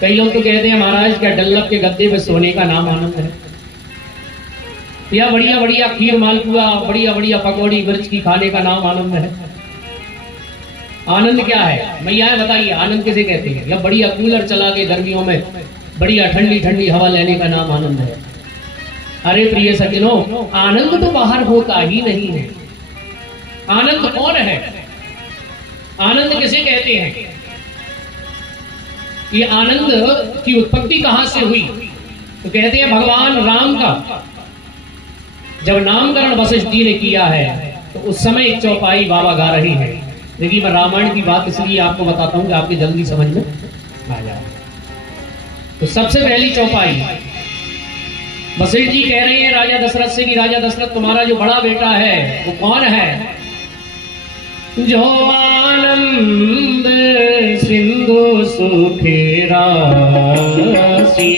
कई लोग तो कहते हैं महाराज क्या डल्लब के गद्दे पे सोने का नाम आनंद है, या बढ़िया बढ़िया खीर मालपुआ, बढ़िया बढ़िया पकौड़ी मिर्च की खाने का नाम आनंद है। आनंद क्या है मैया बताइए, आनंद किसे कहते हैं। या बढ़िया कूलर चला के गर्मियों में बढ़िया ठंडी ठंडी हवा लेने का नाम आनंद है। अरे प्रिय सज्जनों, आनंद तो बाहर होता ही नहीं है। आनंद कौन है, आनंद किसे कहते हैं। ये आनंद की उत्पत्ति कहां से हुई, तो कहते हैं भगवान राम का जब नामकरण वशिष्ठ जी ने किया है, तो उस समय एक चौपाई बाबा गा रहे हैं। देखिए मैं रामायण की बात इसलिए आपको बताता हूं कि आपके जल्दी समझ में आ जाए। तो सबसे पहली चौपाई वशिष्ठ जी कह रहे हैं राजा दशरथ से कि राजा दशरथ तुम्हारा जो बड़ा बेटा है वो कौन है? जो आनंद सिंधु सुखे राशि,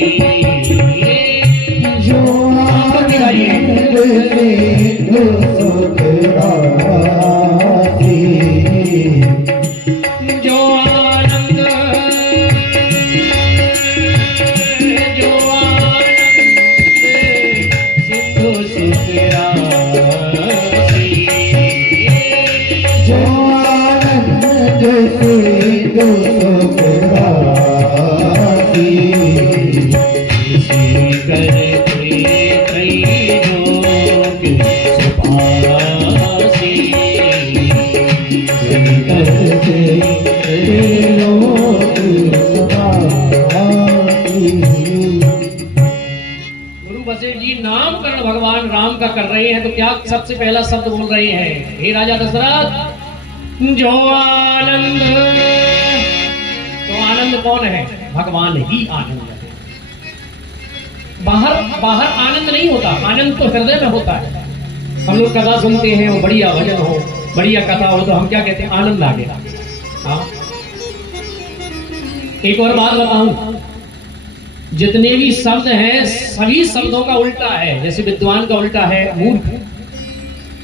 जो आनंद सिंधु सुख राशि, जो आनंद सिंधु सुख राशि, जो आनंद सिंधु सुख राशि, इसी करते त्रैलोक सुपासी, करते लोक सुपासी। गुरु वशिष्ठ जी नामकरण भगवान राम का कर रहे हैं तो क्या सबसे पहला शब्द बोल रहे हैं? हे राजा दशरथ, जो आनंद, तो आनंद कौन है? भगवान ही आनंद है। बाहर आनंद नहीं होता, आनंद तो हृदय में होता है। हम लोग कथा सुनते हैं, वो बढ़िया भजन हो, बढ़िया कथा हो, तो हम क्या कहते हैं? आनंद आ गया। हाँ, एक और बात बताऊं, जितने भी शब्द हैं सभी शब्दों का उल्टा है। जैसे विद्वान का उल्टा है मूर्ख,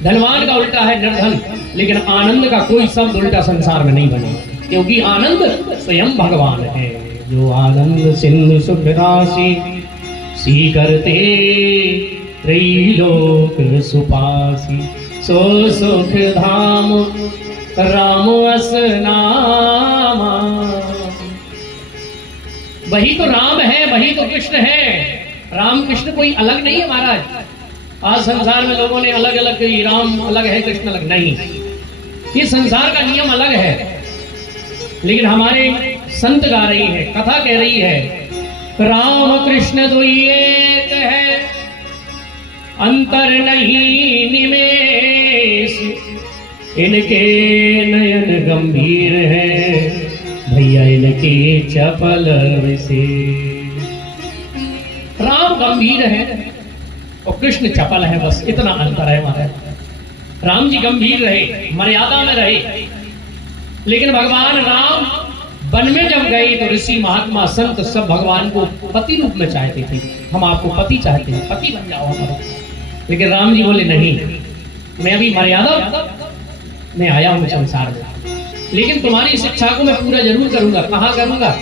धनवान का उल्टा है निर्धन, लेकिन आनंद का कोई शब्द उल्टा संसार में नहीं बना, क्योंकि आनंद स्वयं भगवान है। जो आनंद सिंधु सुख राशि, सी करते त्रैलोक सुपासी, सो सुख धाम राम अस नामा। वही तो राम है, वही तो कृष्ण है। राम कृष्ण कोई अलग नहीं है महाराज। आज संसार में लोगों ने अलग अलग, राम अलग है कृष्ण अलग नहीं, ये संसार का नियम अलग है। लेकिन हमारे संत गा रही है, कथा कह रही है, राम कृष्ण दो एक है, अंतर नहीं निमेष, इनके नयन गंभीर है, भैया इनके चपल विशेष। राम गंभीर है और कृष्ण चपल है, बस इतना अंतर है महाराज। राम जी गंभीर रहे, मर्यादा में रहे, लेकिन भगवान राम वन में जब गए तो ऋषि महात्मा संत सब भगवान को पति रूप में चाहते थे। हम आपको पति चाहते हैं, पति बन जाओ हमारा। लेकिन राम जी बोले नहीं, मैं अभी मर्यादा में आया हूं संसार में, लेकिन तुम्हारी इस इच्छा को मैं पूरा जरूर करूंगा। कहाँ करूंगा?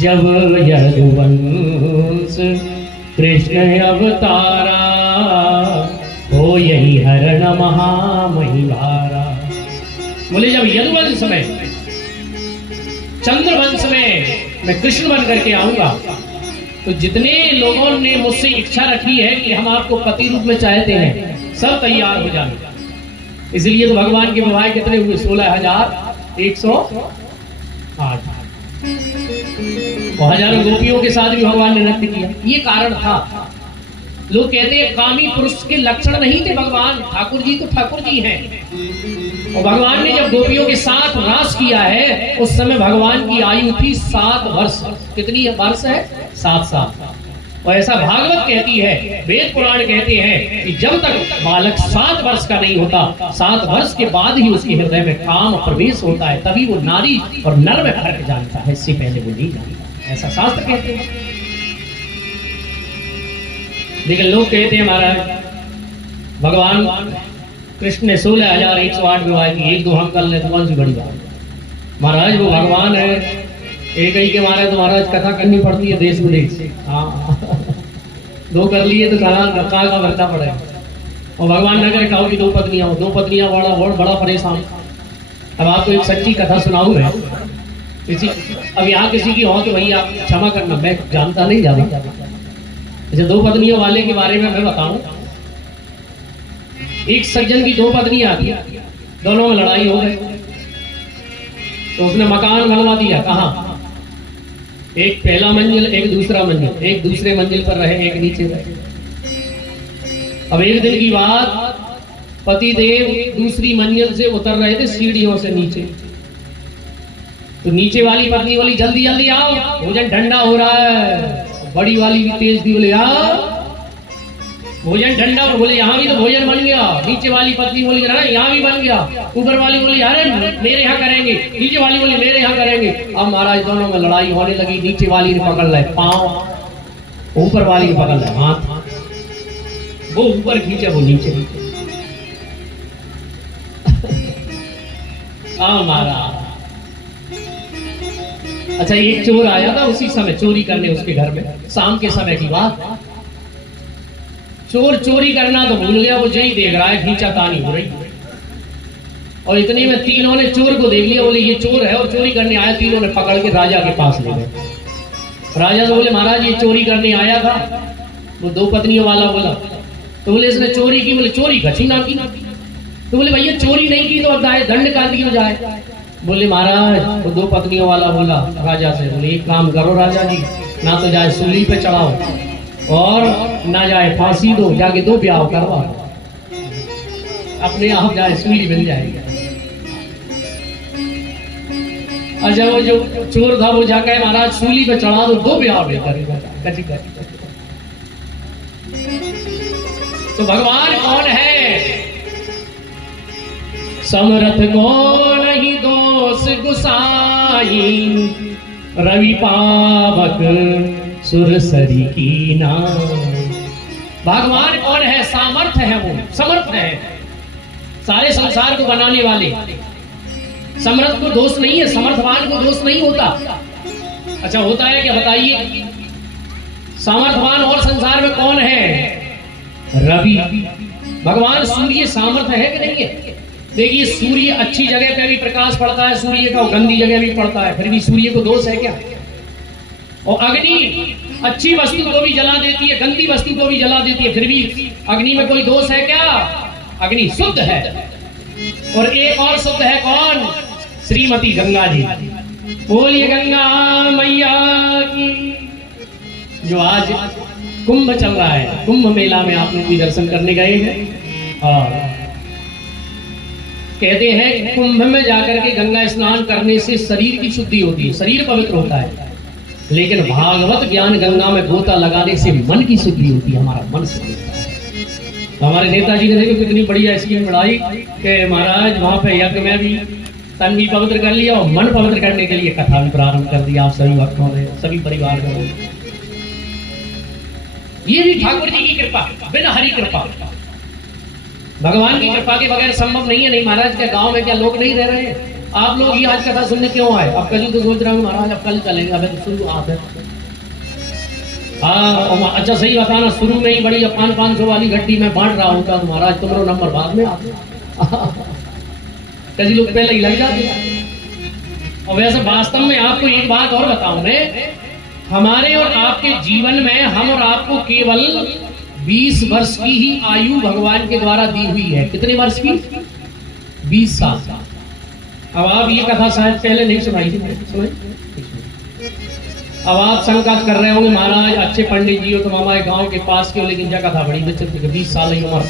जब यदुवंश कृष्ण अवतारा, हो यही हरण महामहिवारा। बोले जब यदुवंश में, चंद्रवंश में मैं कृष्ण बन करके आऊंगा, तो जितने लोगों ने मुझसे इच्छा रखी है कि हम आपको पति रूप में चाहते हैं, सब तैयार हो जाए। इसलिए तो भगवान के विवाह कितने हुए? 16,108। हजारों गोपियों के साथ भी भगवान ने नृत्य किया। ये कारण था। लोग कहते हैं कामी पुरुष के लक्षण नहीं थे भगवान, ठाकुर जी तो ठाकुर जी हैं। और भगवान ने जब गोपियों के साथ रास किया है, उस समय भगवान की आयु थी 7 वर्ष। कितनी वर्ष है? 7 साल। और ऐसा भागवत कहती है, वेद पुराण कहते हैं कि जब तक बालक 7 वर्ष का नहीं होता, 7 वर्ष के बाद ही उसके हृदय में काम प्रवेश होता है, तभी वो नारी और नर में फर्क जानता है, इससे पहले वो नहीं जानता। ऐसा शास्त्र कहते हैं। लेकिन लोग कहते हैं महाराज भगवान कृष्ण ने 16,108 विवाह की, 1-2 हम कर ले तो कौन सी बड़ी बात। महाराज वो भगवान है, एक ही के मारे तो महाराज कथा करनी पड़ती है देश विदेश से। हाँ 2 कर लिए तो कहाँ का भरना पड़ेगा। और भगवान न करे कहो कि 2 पत्नियां हो, 2 पत्नियां बड़ा परेशान। अब आपको एक सच्ची कथा सुनाऊं मैं। अब यहाँ किसी की हो तो भैया आप क्षमा करना, मैं जानता नहीं ज्यादा। जैसे 2 पत्नियों वाले के बारे में मैं बताऊं। एक सज्जन की 2 पत्नियां थी, दोनों में लड़ाई हो गई, तो उसने मकान बनवा दिया। कहाँ? एक पहला मंजिल, एक दूसरा मंजिल, एक दूसरे मंजिल पर रहे, एक नीचे रहे। अब एक दिन की बात, पति देव दूसरी मंजिल से उतर रहे थे सीढ़ियों से नीचे। तो नीचे वाली पत्नी बोली जल्दी जल्दी आओ, भोजन ठंडा हो रहा है। बड़ी वाली भी तेज थी, बोले आओ भोजन ठंडा। बोले यहाँ भी तो भोजन बन गया। नीचे वाली पत्नी बोली ना यहाँ भी बन गया। ऊपर वाली बोली अरे मेरे यहाँ करेंगे। नीचे वाली बोली मेरे यहाँ करेंगे। अब महाराज दोनों में लड़ाई होने लगी। नीचे वाली ने पकड़ लाए पाँव, ऊपर वाली ने पकड़ लाए हाथ। वो ऊपर खींचे, वो नीचे। महाराज अच्छा, एक चोर आया था उसी समय चोरी करने उसके घर में। शाम के समय की बात। चोर चोरी करना तो भूल गया, वो यही देख रहा है खींचा तानी हो रही। और इतने में तीनों ने चोर को देख लिया। बोले ये चोर है और चोरी करने आया। तीनों ने पकड़ के राजा के पास ले गए। राजा तो बोले महाराज ये चोरी करने आया था। वो दो पत्नियों वाला बोला। तो बोले इसने चोरी की। बोले चोरी कछी ना की। तो बोले भैया चोरी नहीं की तो अब दंड का दिया जाए। बोले महाराज वो दो पत्नियों वाला बोला राजा से। बोले एक काम करो राजा जी, ना तो जाए सूली पे चढ़ाओ और ना जाए फांसी दो, जाके दो ब्याह करवाओ, अपने आप जाए सूली मिल जाएगी। अच्छा वो जो चोर था वो जाके महाराज सूली पे चढ़ा दो, दो ब्याह करेगा। तो भगवान कौन है? समरथ को नहीं दोष गुसाई, रवि पावक सुरसरी की नाम। भगवान कौन है? सामर्थ है, वो समर्थ है सारे संसार को बनाने वाले। समर्थ को दोष नहीं है, समर्थवान को दोष नहीं होता। अच्छा होता है क्या बताइए? सामर्थवान और संसार में कौन है? रवि। भगवान सूर्य सामर्थ है कि नहीं है? देखिए सूर्य अच्छी जगह पे भी प्रकाश पड़ता है सूर्य का, गंदी जगह भी पड़ता है, फिर भी सूर्य को दोष है क्या? और अग्नि अच्छी वस्तु को भी जला देती है, गंदी वस्तु को भी जला देती है, फिर भी अग्नि में कोई दोष है क्या? अग्नि शुद्ध है। और एक और शुद्ध है कौन? श्रीमती गंगा जी। बोलिए गंगा मैया की। जो आज कुंभ चल रहा है, कुंभ मेला में आप लोग भी दर्शन करने गए हैं। और कहते हैं कुंभ में जाकर के गंगा स्नान करने से शरीर की शुद्धि होती है, शरीर पवित्र होता है। लेकिन भागवत ज्ञान गंगा में गोता लगाने से मन की शुद्धि होती है, हमारा मन शुद्ध होता है। तो हमारे नेताजी ने देखो कितनी बढ़िया स्कीम बढ़ाई कि महाराज वहां पे यज्ञ में भी तन भी पवित्र कर लिया और मन पवित्र करने के लिए कथा भी प्रारंभ कर दिया। आप सभी भक्तों ने, सभी परिवार ने। ये भी ठाकुर जी की कृपा, बिना हरि कृपा। भगवान की कृपा के बगैर संभव नहीं है। नहीं महाराज के गांव में क्या लोग नहीं रह रहे हैं? आप लोग ही आज कथा सुनने क्यों आए? अब कल तो सोच रहा हूँ महाराज अब कल चलेंगे, अब तो शुरू आप है। हाँ अच्छा सही बताना, शुरू में ही बड़ी 500 वाली गड्डी में बांट रहा होता तो महाराज तुम्हारा नंबर बाद में आते। कई लोग पहले ही लग जाते। और वैसे वास्तव में आपको एक बात और बताऊं मैं, हमारे और आपके जीवन में हम और आपको केवल 20 वर्ष की ही आयु भगवान के द्वारा दी हुई है। कितने वर्ष की? 20 साल। अब आप ये कथा शायद पहले नहीं सुनाई थी। अब आप शंका कर रहे होंगे महाराज अच्छे पंडित जी हो, तुम हमारे गांव के पास के हो, लेकिन क्या कथा बड़ी विचित्र, 20 साल ही उम्र।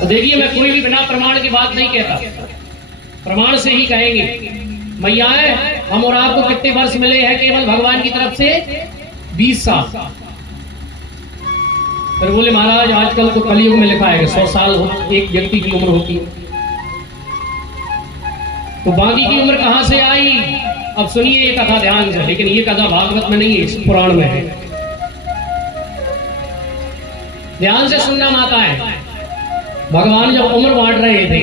तो देखिए मैं कोई भी बिना प्रमाण की बात नहीं कहता, प्रमाण से ही कहेंगे। मैया हम और आपको कितने वर्ष मिले हैं? केवल भगवान की तरफ से 20 साल। फिर बोले महाराज आजकल तो कलयुग में लिखा है 100 साल एक व्यक्ति की उम्र होती है, तो बाकी की उम्र कहां से आई? अब सुनिए ये कथा ध्यान से, लेकिन ये कथा भागवत में नहीं है, इस पुराण में है। ध्यान से सुनना माता है। भगवान जब उम्र बांट रहे थे,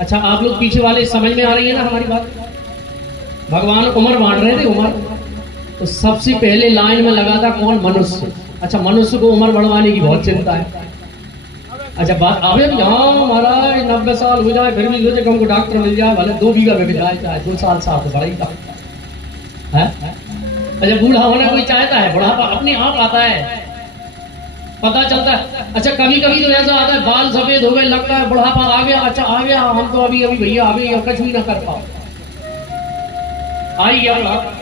अच्छा आप लोग पीछे वाले समझ में आ रही है ना हमारी बात? भगवान उम्र बांट रहे थे, उम्र तो सबसे पहले लाइन में लगा था कौन? मनुष्य। अच्छा मनुष्य को उम्र बढ़वाने की बहुत चिंता है। अच्छा बात आवे यहाँ महाराज 90 साल हो जाए फिर भी सोचे हमको डॉक्टर मिल जाए, भले 2 बीघा में जाए, चाहे 2 साल साथ बढ़ेगा है। अच्छा बूढ़ा होना कोई चाहता है? बुढ़ापा अपने आप आता है, पता चलता है। अच्छा कभी कभी तो ऐसा आता है बाल सफेद हो गए, लगता है बुढ़ापा आ गया। अच्छा आ गया, हम तो अभी अभी भैया अभी कुछ भी ना कर पाओ, आई गया।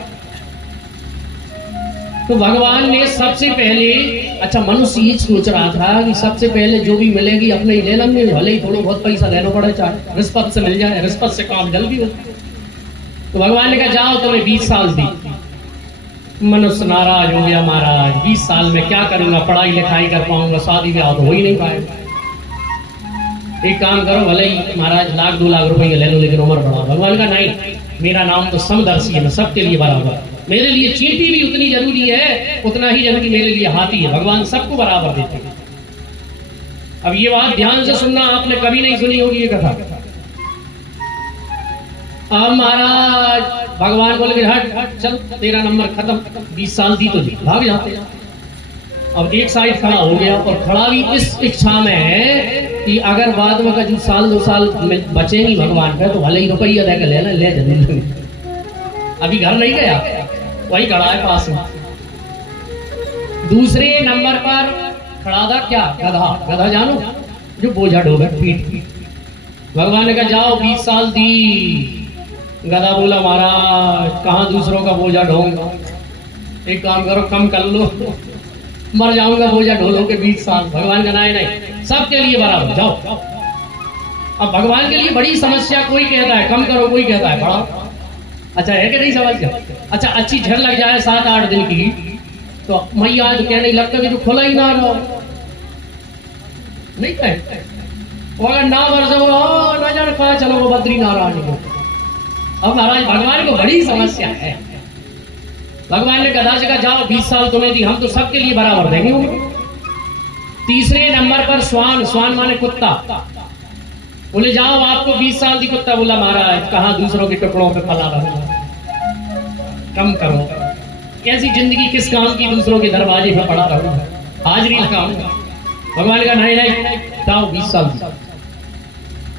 तो भगवान ने सबसे पहले, अच्छा मनुष्य ये सोच रहा था कि सबसे पहले जो भी मिलेगी अपने ही ले लेंगे, भले ही थोड़ा बहुत पैसा देना पड़े, चाहे रिश्वत से मिल जाए, रिश्वत से काम जल्दी हो। तो भगवान ने कहा जाओ तुम्हें 20 साल दी। मनुष्य नाराज हो गया, महाराज 20 साल में क्या करूंगा, पढ़ाई लिखाई कर पाऊंगा, शादी ब्याह तो हो ही नहीं पाएगा। एक काम करो, भले ही महाराज 1,00,000 2,00,000 रुपए ले लो, लेकिन उम्र बढ़ाओ। भगवान का नहीं, मेरा नाम तो समदर्शी है, मैं सबके लिए बराबर। मेरे लिए चींटी भी उतनी जरूरी है, उतना ही जरूरी मेरे लिए हाथी है। भगवान सबको बराबर देते हैं। अब ये बात ध्यान से सुनना, आपने कभी नहीं सुनी होगी ये कथा। अब महाराज भगवान बोले हट हट चल, तेरा नंबर खत्म, 20 साल दी तो जी, भाग जाते। अब एक साइड खड़ा हो गया, और खड़ा भी इस इच्छा में है कि अगर बाद में कभी 1 2 साल बचेंगी भगवान का, तो भले ही रुपया देकर लेना, ले जरूर। अभी घर नहीं गया, वही खड़ा है पास में। दूसरे नंबर पर खड़ा था क्या, गधा। गधा जानो, जो बोझा ढोगा पीठ। भगवान ने कहा जाओ 20 साल दी। गधा बोला महाराज कहाँ दूसरों का बोझा ढोऊंगा, एक काम करो कम कर लो, मर जाऊंगा बोझा ढोलो के 20 साल। भगवान का नहीं, सबके लिए बराबर जाओ। अब भगवान के लिए बड़ी समस्या, कोई कहता है कम करो, कोई कहता है बढ़ाओ। अच्छा है कि नहीं समझ? अच्छा अच्छी झड़ लग जाए 7-8 दिन की, तो मैया तो कहने लगता कि तो खुला ही ना रहो, नहीं कहे वो अगर ना बरसे ना जाने कहा चलो वो बद्री नारायण को। अब महाराज भगवान को बड़ी समस्या है। भगवान ने गधा से कहा जाओ 20 साल तुम्हें दी, हम तो सबके लिए बराबर देंगे। तीसरे नंबर पर स्वान, स्वान माने कुत्ता, बोले जाओ आपको 20 साल दी। कुत्ता बोला महाराज कहाँ दूसरों के टुकड़ों पे पला रहा, कम करो, कैसी जिंदगी किस काम की, दूसरों के दरवाजे पे पड़ा रहूं, हाजरी लगाऊंगा। भगवान का नहीं नहीं, जाओ 20 साल दी।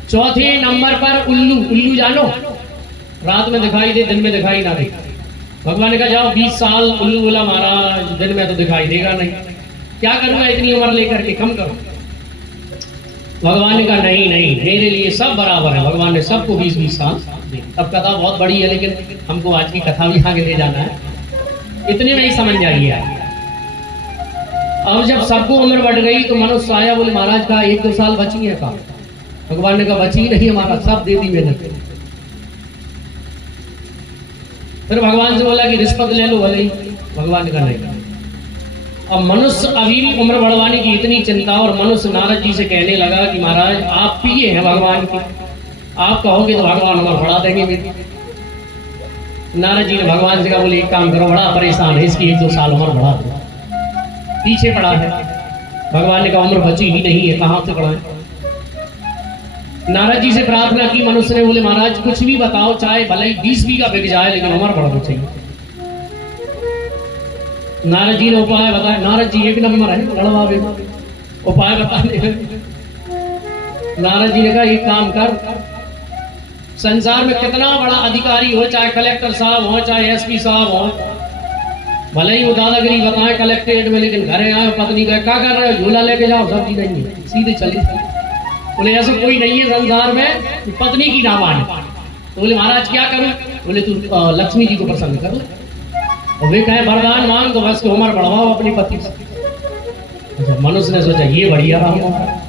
चौथे नंबर पर उल्लू, उल्लू जानो, रात में दिखाई दे दिन में दिखाई ना दे। भगवान ने कहा जाओ 20 साल। उल्लू बोला महाराज दिन में तो दिखाई देगा नहीं, क्या करूंगा इतनी उम्र लेकर के, कम करो। भगवान ने कहा नहीं नहीं, मेरे लिए सब बराबर है। भगवान ने सबको 20-20 साल दे। अब कथा बहुत बड़ी है, लेकिन हमको आज की कथा भी आगे ले जाना है, इतने में ही समझ जाइए आप। अब जब सबको उम्र बढ़ गई तो मनुष्य आया, बोले महाराज का 1-2 साल बची है का। भगवान ने कहा बची ही नहीं हमारा, सब दे दी मैंने। फिर भगवान से बोला कि रिश्वत ले लो, भले ही। भगवान ने कहा नहीं। अब मनुष्य अभी भी उम्र बढ़वाने की इतनी चिंता, और मनुष्य नारद जी से कहने लगा कि महाराज आप पिए हैं भगवान की, आप कहोगे तो भगवान उम्र बढ़ा देंगे मेरी। नारद जी ने भगवान से कहा बोले एक काम करो, बड़ा परेशान है, इसकी 1-2 साल उम्र बढ़ा दो, पीछे पड़ा है। भगवान ने कहा उम्र बची ही नहीं है, कहां से बढ़ाएं। नारद जी से प्रार्थना की मनुष्य ने, बोले महाराज कुछ भी बताओ, चाहे भले ही 20 बीघा बिक जाए, लेकिन उम्र बढ़ाना चाहिए। नारद जी ने उपाय बताया। नारद जी एक नंबर है लड़वा बेटा, उपाय बताने। नारद जी ने कहा एक काम कर, संसार में कितना बड़ा अधिकारी हो, चाहे कलेक्टर साहब हो, चाहे एसपी साहब हो, भले ही वो दादागिरी बताए कलेक्ट्रेट में, लेकिन घरे आए पत्नी का क्या कर रहे हो, झूला लेके जाओ, सब्जी नहीं है, सीधे चले। बोले ऐसा कोई नहीं है संसार में पत्नी की ना माने। तो बोले महाराज क्या करूं? बोले तू लक्ष्मी जी को प्रसन्न कर, और वे कहे वरदान मांग तो बस उम्र बढ़वाओ अपनी पति से। अच्छा, मनुष्य ने सोचा ये बढ़िया रहा।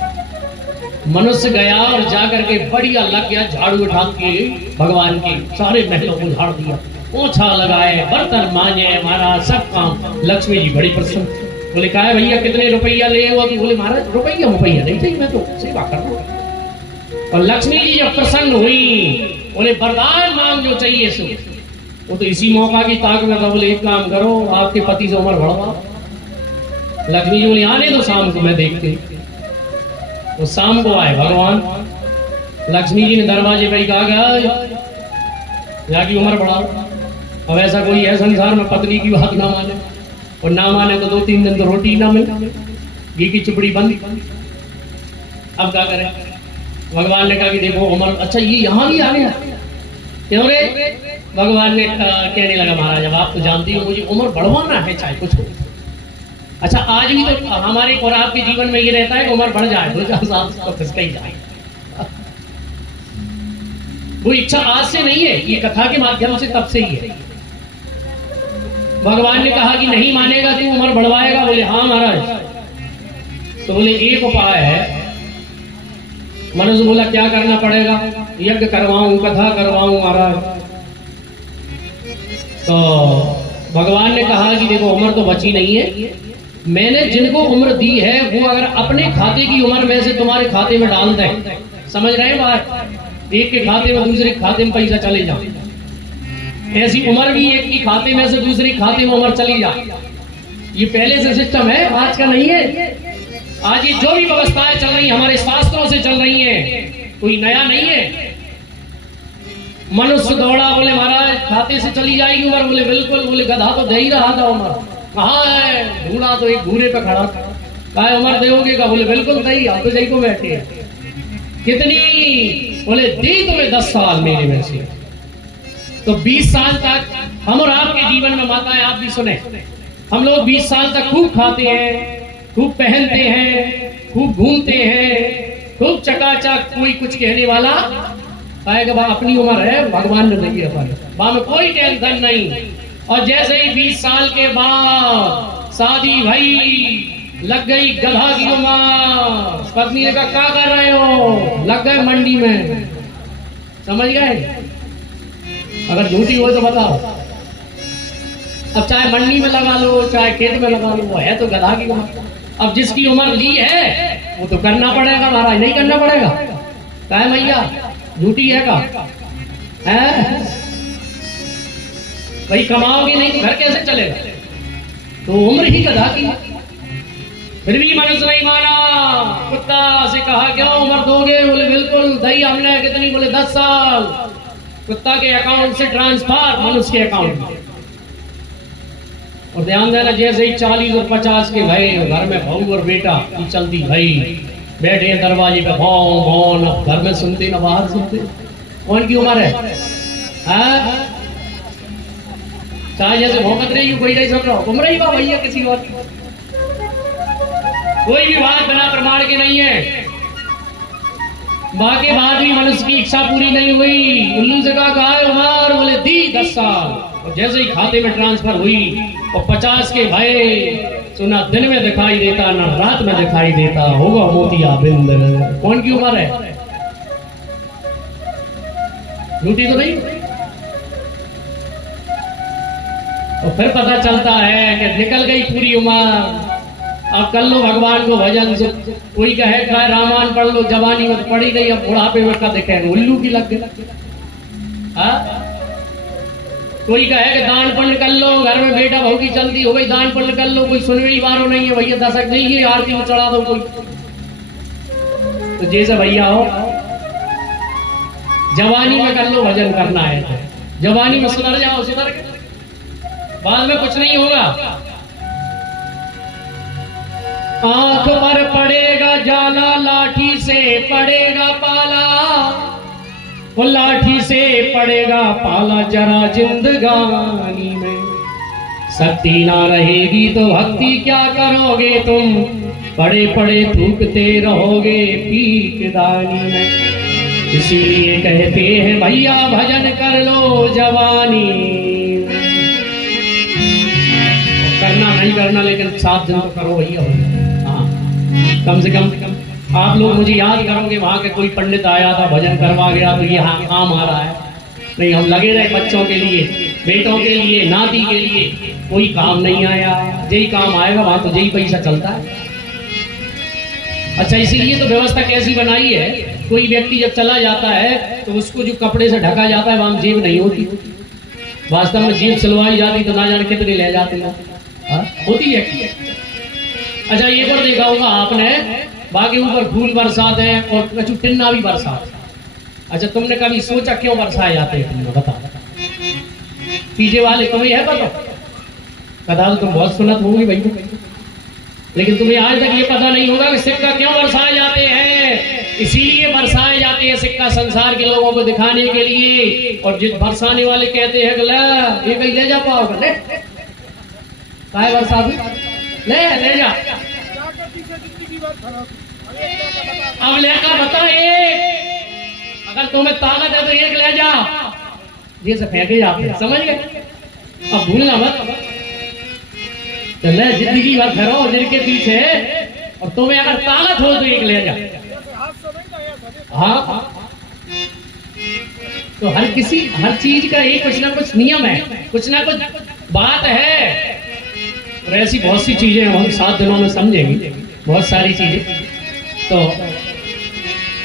मनुष्य गया और जाकर के बढ़िया लग गया, झाड़ू उठा के भगवान के सारे महलों को झाड़ दिया, पोछा लगाए, बर्तन मांजे, महाराज सब काम। लक्ष्मी जी बड़ी प्रसन्न। बोले कहा भैया कितने रुपया ले हुआ? बोले महाराज रुपया नहीं चाहिए, मैं तो सेवा कर रहा हूं। और लक्ष्मी जी जब प्रसन्न हुई, बोले वरदान मांग जो चाहिए सो। वो तो इसी मौका की ताक में था। बोले एक काम करो, आपके पति से उम्र बढ़वाओ। लक्ष्मी जी बोले आने दो शाम को, मैं देखते। वो शाम को आए भगवान। लक्ष्मी जी ने दरवाजे पर ही कहा यहाँ की उम्र बढ़ाओ। अब ऐसा कोई है संसार में पत्नी की बात ना माने, और ना माने तो 2-3 दिन तो रोटी ना मिले, घी की चुपड़ी बंद। अब क्या करें? भगवान ने कहा कि देखो उम्र, अच्छा ये यहाँ भी आ गया क्यों रे? भगवान ने कहने लगा महाराज अब आप तो जानती हो मुझे उम्र बढ़वाना है चाहे कुछ हो। अच्छा आज भी तो हमारे और आपके जीवन में ये रहता है कि उम्र बढ़ जाए, 2-4 साल तो खिसका ही जाए। वो इच्छा आज से नहीं है, ये कथा के माध्यम से तब से ही है। भगवान ने कहा कि नहीं मानेगा तू उम्र बढ़वाएगा? बोले हाँ महाराज। तो बोले एक उपाय है। मनुष्य बोला क्या करना पड़ेगा? यज्ञ करवाऊं, कथा करवाऊं महाराज? तो भगवान ने कहा कि देखो उम्र तो बची नहीं है, मैंने जिनको उम्र दी है वो अगर अपने खाते की उम्र में से तुम्हारे खाते में डाल दें, समझ रहे हैं बात, एक के खाते में दूसरे के खाते में पैसा चले जाए, ऐसी उम्र भी एक की खाते में से दूसरे खाते में उम्र चली जाए। ये पहले से सिस्टम है, आज का नहीं है। आज ये जो भी व्यवस्थाएं चल रही हमारे शास्त्रों से चल रही हैं, कोई नया नहीं है। मनुष्य दौड़ा, बोले महाराज खाते से चली जाएगी उम्र, बोले बिल्कुल, बोले गधा तो दे ही रहा था उम्र, कहाँ है, ढूंढा तो एक घूरे पे खड़ा था, कहा उम्र दोगे का, बोले बिल्कुल दही, आप तो जही को बैठे हैं। कितनी, बोले दी तुम्हें 10 साल मेरे में से। तो 20 साल तक हम और आपके जीवन में, माताएं आप भी सुने, हम लोग 20 साल तक खूब खाते हैं, खूब पहनते हैं, खूब घूमते हैं, खूब चकाचक, कोई कुछ कहने वाला कहेगा बा अपनी उम्र है, भगवान ने दी है, बा में कोई टेंशन नहीं। और जैसे ही 20 साल के बाद शादी भई, लग गई गधा की उम्र, पत्नी ने कहा क्या कर रहे हो, लग गए मंडी में, समझ गए। अगर झूठी हो तो बताओ, अब चाहे मंडी में लगा लो चाहे खेत में लगा लो, वो है तो गधा की उम्र। अब जिसकी उम्र ली है वो तो करना पड़ेगा महाराज, नहीं करना पड़ेगा, क्या है भैया, झूठी है का है भाई, कमाओगे नहीं तो घर कैसे चलेगा, तो उम्र ही गधा की। फिर भी मनुष्य नहीं माना, कुत्ता से कहा क्यों उम्र दोगे, बोले बिल्कुल दही हमने, कितनी, बोले 10 साल। कुत्ता के अकाउंट से ट्रांसफर मनुष्य के अकाउंट में। और ध्यान देना, जैसे ही 40 और 50 के भय, घर में बहू और बेटा की चलती भाई, बैठे दरवाजे पे भौं भौं, घर में सुनते ना बाहर सुनते, कौन की उम्र है, चाहे जैसे भौंकत रही कोई नहीं सुन रहा, उम्र ही भैया किसी और की। कोई भी बात बिना प्रमाण के नहीं है। बाकी बाद भी मनुष्य की इच्छा पूरी नहीं हुई, उल्लू से कहा है उम्र, बोले दी 10 साल। और जैसे ही खाते में ट्रांसफर हुई और 50 के भय, सुना दिन में दिखाई देता ना रात में दिखाई देता, होगा मोतिया बिंद। कौन की उम्र है, झूठी तो नहीं। और फिर पता चलता है कि निकल गई पूरी उम्र। अब कर लो भगवान को भजन, कोई कहे रामायण पढ़ लो, जवानी में पढ़ी गई, अब बुढ़ापे में कद कहे उल्लू की लग गई। कोई कहे कि दान पुण्य कर लो, घर में बेटा बहू की चलती हो गई, दान पुण्य कर लो, कोई सुनने ही वालों नहीं है भैया, दशक नहीं है, आरती में चढ़ा दो कोई। तो जैसे भैया हो, जवानी में कर लो भजन करना है, जवानी में सुधर जाओ, सुधर के बाद में कुछ नहीं होगा। आंख पर पड़ेगा जाला, लाठी से पड़ेगा पाला, वो लाठी से पड़ेगा पाला जरा जिंदगानी में। शक्ति ना रहेगी तो भक्ति क्या करोगे तुम, पड़े पड़े थूकते रहोगे पीकदानी में। इसीलिए कहते हैं भैया भजन कर लो जवानी। करना नहीं करना लेकिन 7 दिन तो करो भैया। हाँ, कम से कम आप लोग मुझे याद करोगे, वहां के कोई पंडित आया था भजन करवा गया तो ये हाँ काम आ रहा है, नहीं हम लगे रहे बच्चों के लिए, बेटों के लिए, नाती के लिए, कोई काम नहीं आया। यही काम आएगा वहां तो यही पैसा चलता है। अच्छा, इसीलिए तो व्यवस्था कैसी बनाई है, कोई व्यक्ति जब चला जाता है तो उसको जो कपड़े से ढका जाता है वहां जेब नहीं होती, वास्तव में जेब सिलवाई जाती तो ना जाने कितने ले जाते हैं, होती है। अच्छा, ये पर देखा होगा आपने, बाकी ऊपर फूल बरसात है और कछु टिन्ना भी बरसात। अच्छा, तुमने कभी सोचा क्यों बरसाए जाते हैं, तुमने बता, पीछे वाले तुम्हें है पता, कथा तो तुम बहुत सुनत होगी भाई, लेकिन तुम्हें आज तक ये पता नहीं होगा कि सिक्का क्यों बरसाए जाते हैं। इसीलिए बरसाए जाते हैं सिक्का संसार के लोगों को दिखाने के लिए, और जिस बरसाने वाले कहते हैं ये कहीं ले जा पाओगे, ले काय बरसा ले जा, अब लेकर बता एक, अगर तुम्हें ताकत है तो एक ले जा, जैसे फेंके जाते हैं, समझ गए। अब भूलना मत, तो ले जिंदगी भर फिरो जिनके पीछे, और तुम्हें अगर ताकत हो तो एक ले जा। हाँ, तो हर चीज का एक कुछ ना कुछ नियम है, कुछ ना कुछ बात है। और ऐसी बहुत सी चीजें हम 7 दिनों में समझेंगे, बहुत सारी चीजें। तो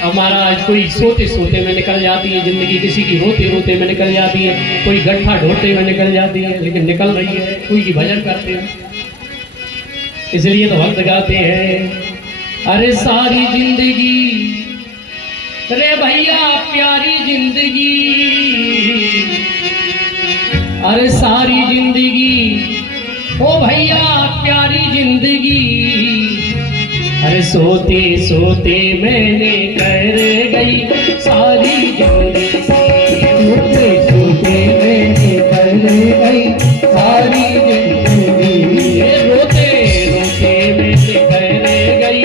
हमारा आज कोई सोते सोते में निकल जाती है जिंदगी, किसी की रोते रोते में निकल जाती है, कोई गड्ढा ढोते में निकल जाती है, लेकिन निकल रही है। कोई की भजन करते हैं, इसलिए तो भक्त गाते हैं, अरे सारी जिंदगी रे भैया प्यारी जिंदगी, अरे सारी जिंदगी ओ भैया प्यारी जिंदगी, अरे सोते सोते मैंने कर गई सारी जिंदगी, सोते सोते मैंने कर गई सारी जिंदगी, रोते रोते मैंने कर गई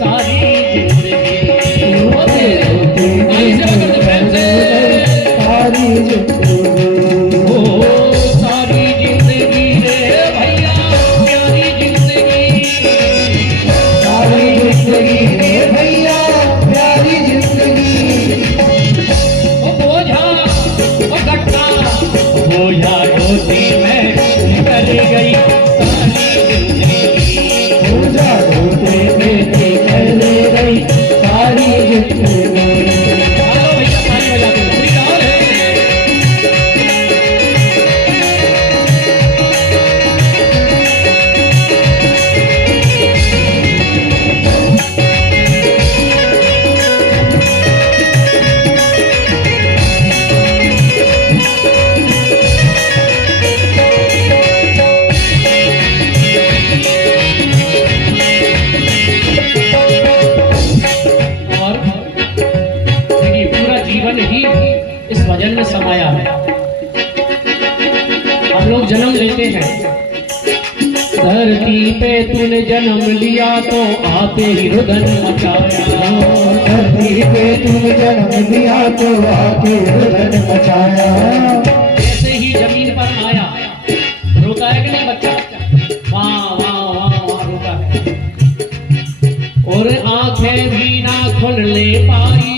सारी जिंदगी, रोते रोते सारी जिंदगी, ओ सारी जिंदगी रे भैया प्यारी जिंदगी, सारी जिंदगी रे भैया प्यारी जिंदगी, ओ बोझा ओ गट्टा बोझा ढोते में निकल गई सारी जिंदगी, पूजा होते मेरे कर गई सारी जिंदगी, चलो भैया ताली बजाते हैं, श्री राम है। और देखिए पूरा जीवन ही इस भजन में समाया है। हम लोग जन्म लेते हैं, धरती पे तूने जन्म लिया तो आते ही रुदन मचाया, धरती पे तुम जन्म लिया तो आके रुदन मचाया, जैसे ही जमीन पर आया रोता है कि नहीं बच्चा, वाह वाह वाह वाह रोता है। और आंखें भी ना खुलने पाई,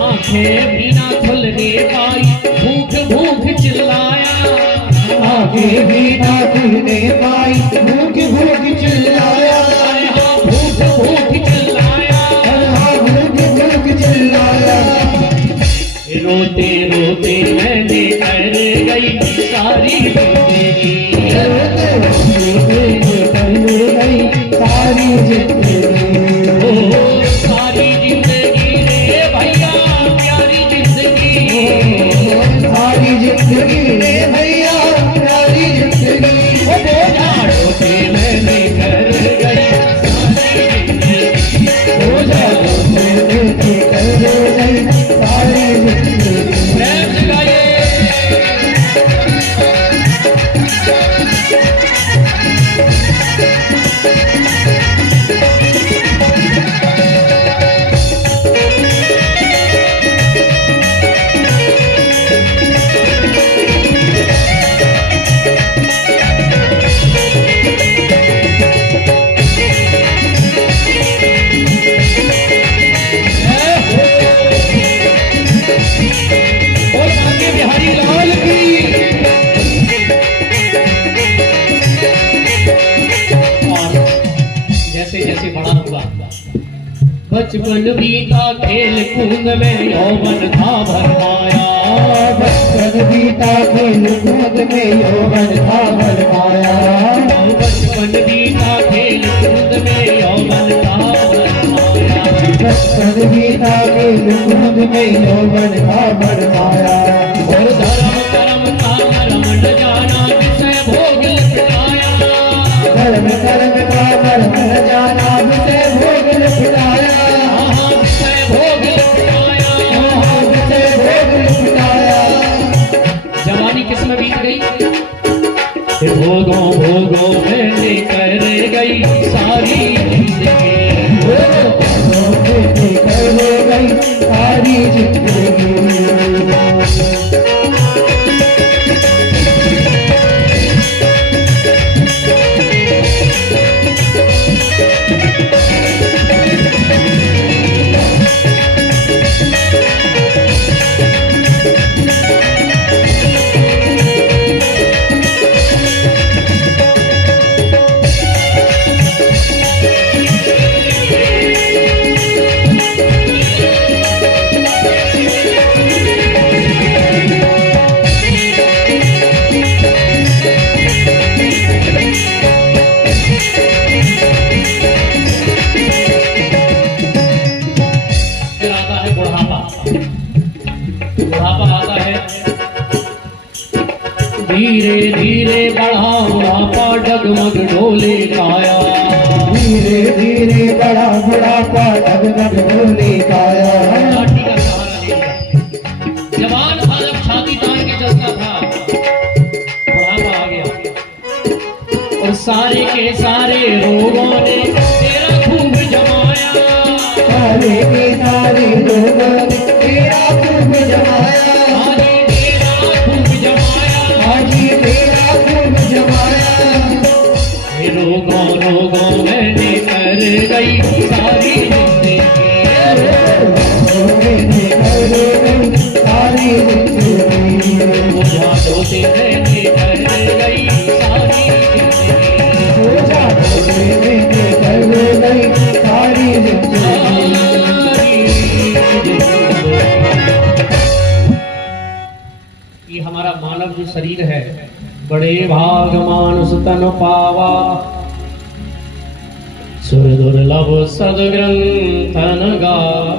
आंखें भी ना खुलने पाई, भूख भूख चिल्लाया, आगे भी ना खुलने पाई, भूख भूख चिल्लाया, अरे हाँ भूख भूख चिल्लाया, हाँ भूख भूख चिल्लाया, रोते रोते मैंने कर गई सारी जिंदगी, रोते रोते कर गई सारी जिंदगी, ओ सारी जिंदगी रे भैया प्यारी जिंदगी, सारी जिंदगी रे भैया प्यारी जिंदगी, ओ बोझा ढोते मैंने कर गई सारी जिंदगी, बोझा ढोते कर गई सारी जिंदगी, प्रेम से गाइए। ओ साके बिहारी लाल की, और जैसे जैसे बड़ा हुआ बचपन बीता खेल कूद में यौवन था भरमाया, बचपन बीता खेल कूद में यौवन था भरमाया, बचपन बीता खेल कूद में यौवन था भरमाया, बचपन बीता खेल कूद में यौवन था भरमाया, और धर्म कर्म का मरम न जाना विषय भोग लिपटाया, धर्म कर्म का मर्म न जाना विषय भोग लिपटाया, हाँ विषय भोग लिपटाया, विषय भोग लिपटाया, जवानी किस में बीत गई, भोगों भोगों मैंने कर गई सारी जिंदगी, कर गई सारी जिंदगी, धीरे धीरे बढ़ा बुढ़ापा डगमग डोले काया, धीरे धीरे बड़ा बुढ़ापा डगमग डोले काया। लाठी का सहारा लेगा। जवान था जब छाती तान के चलता था, बुढ़ापा आ गया और सारे के सारे रोगों ने तेरा खूब जमाया, सारे के सारे लोगों ने तेरा खूब जमाया, हाजी तेरा खूब जमाया, हाजी तेरा खूब जमाया। ये रोगों रोगों मैंने कर गई सारी जिंदगी, सारी जिंदगी बोझा ढोते मैंने कर गई सारी जिंदगी, बोझा ढोते मैंने कर गई सारी जिंदगी। ये हमारा मानव जो शरीर है, बड़े भाग मानुष तन पावा, सुर दुर्लभ सदग्रंथ न गावा।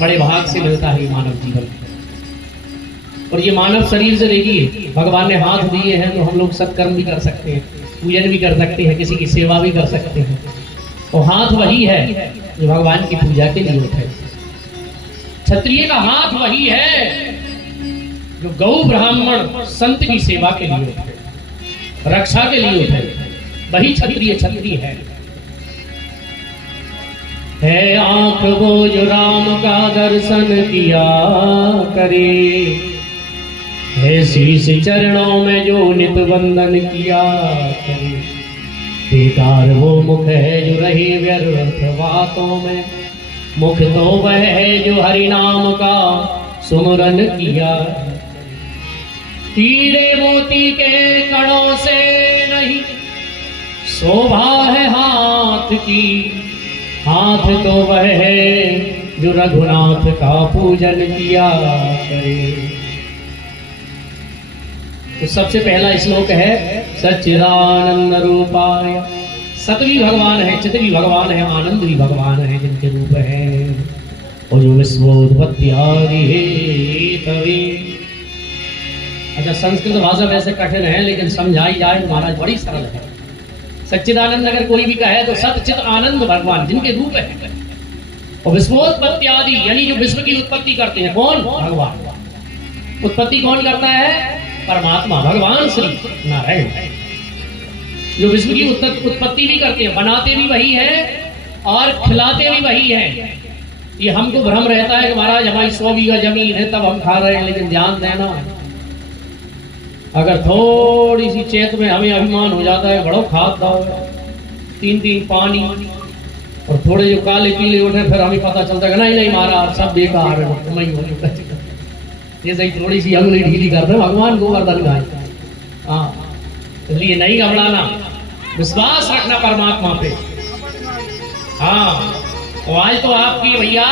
बड़े भाग से मिलता है ये मानव जीवन। और ये मानव शरीर से देखिए, भगवान ने हाथ दिए हैं तो हम लोग सत्कर्म भी कर सकते हैं, पूजन भी कर सकते हैं, किसी की सेवा भी कर सकते हैं। तो हाथ वही है जो भगवान की पूजा के लिए उठे। क्षत्रिय का हाथ वही है जो गौ ब्राह्मण संत की सेवा के लिए उठे, रक्षा के लिए उठे। वही क्षत्रिय क्षत्रिय है आंख वो जो राम का दर्शन किया करे, है शीश चरणों में जो नित वंदन किया करे। बेकार वो मुख है जो रहे व्यर्थ बातों में, मुख तो वह है जो हरि नाम का सुमरन किया। हीरे मोती के कणों से नहीं शोभा है हाथ की, हाथ तो वह है जो रघुनाथ का पूजन किया करे। तो सबसे पहला श्लोक है सच्चिदानंद रूपाय। सत भी भगवान है, चित भी भगवान है, आनंद भी भगवान है, जिनके रूप है। और जो विश्वोत्पत्ति आदि हेतवे। अच्छा, संस्कृत भाषा वैसे कठिन है, लेकिन समझाई जाए तो महाराज बड़ी सरल है। सच्चिदानंद अगर कोई भी कहे तो सत चित आनंद भगवान जिनके रूप है। और विश्वोत्पत्ति आदि यानी जो विश्व की उत्पत्ति करते हैं, कौन? भगवान। उत्पत्ति कौन करता है? परमात्मा, भगवान श्री नारायण। जो विश्व की उत्पत्ति भी करते हैं, बनाते भी वही है और खिलाते भी वही है। ये हमको भ्रम रहता है कि महाराज हमारी 100 बीघा जमीन है तब हम खा रहे हैं, लेकिन ध्यान देना, अगर थोड़ी सी चेत में हमें अभिमान हो जाता है, बड़ो खाद दाओ, 3 पानी और थोड़े जो काले पीले उठे, फिर हमें पता चलता है नहीं नहीं महाराज सब बेकार है। ये सही थोड़ी सी अंगुली ढीली करते हैं, भगवान गोवर्धन गाय। हाँ, इसलिए नहीं घबराना, विश्वास रखना परमात्मा पे। हाँ, और आज तो आपकी भैया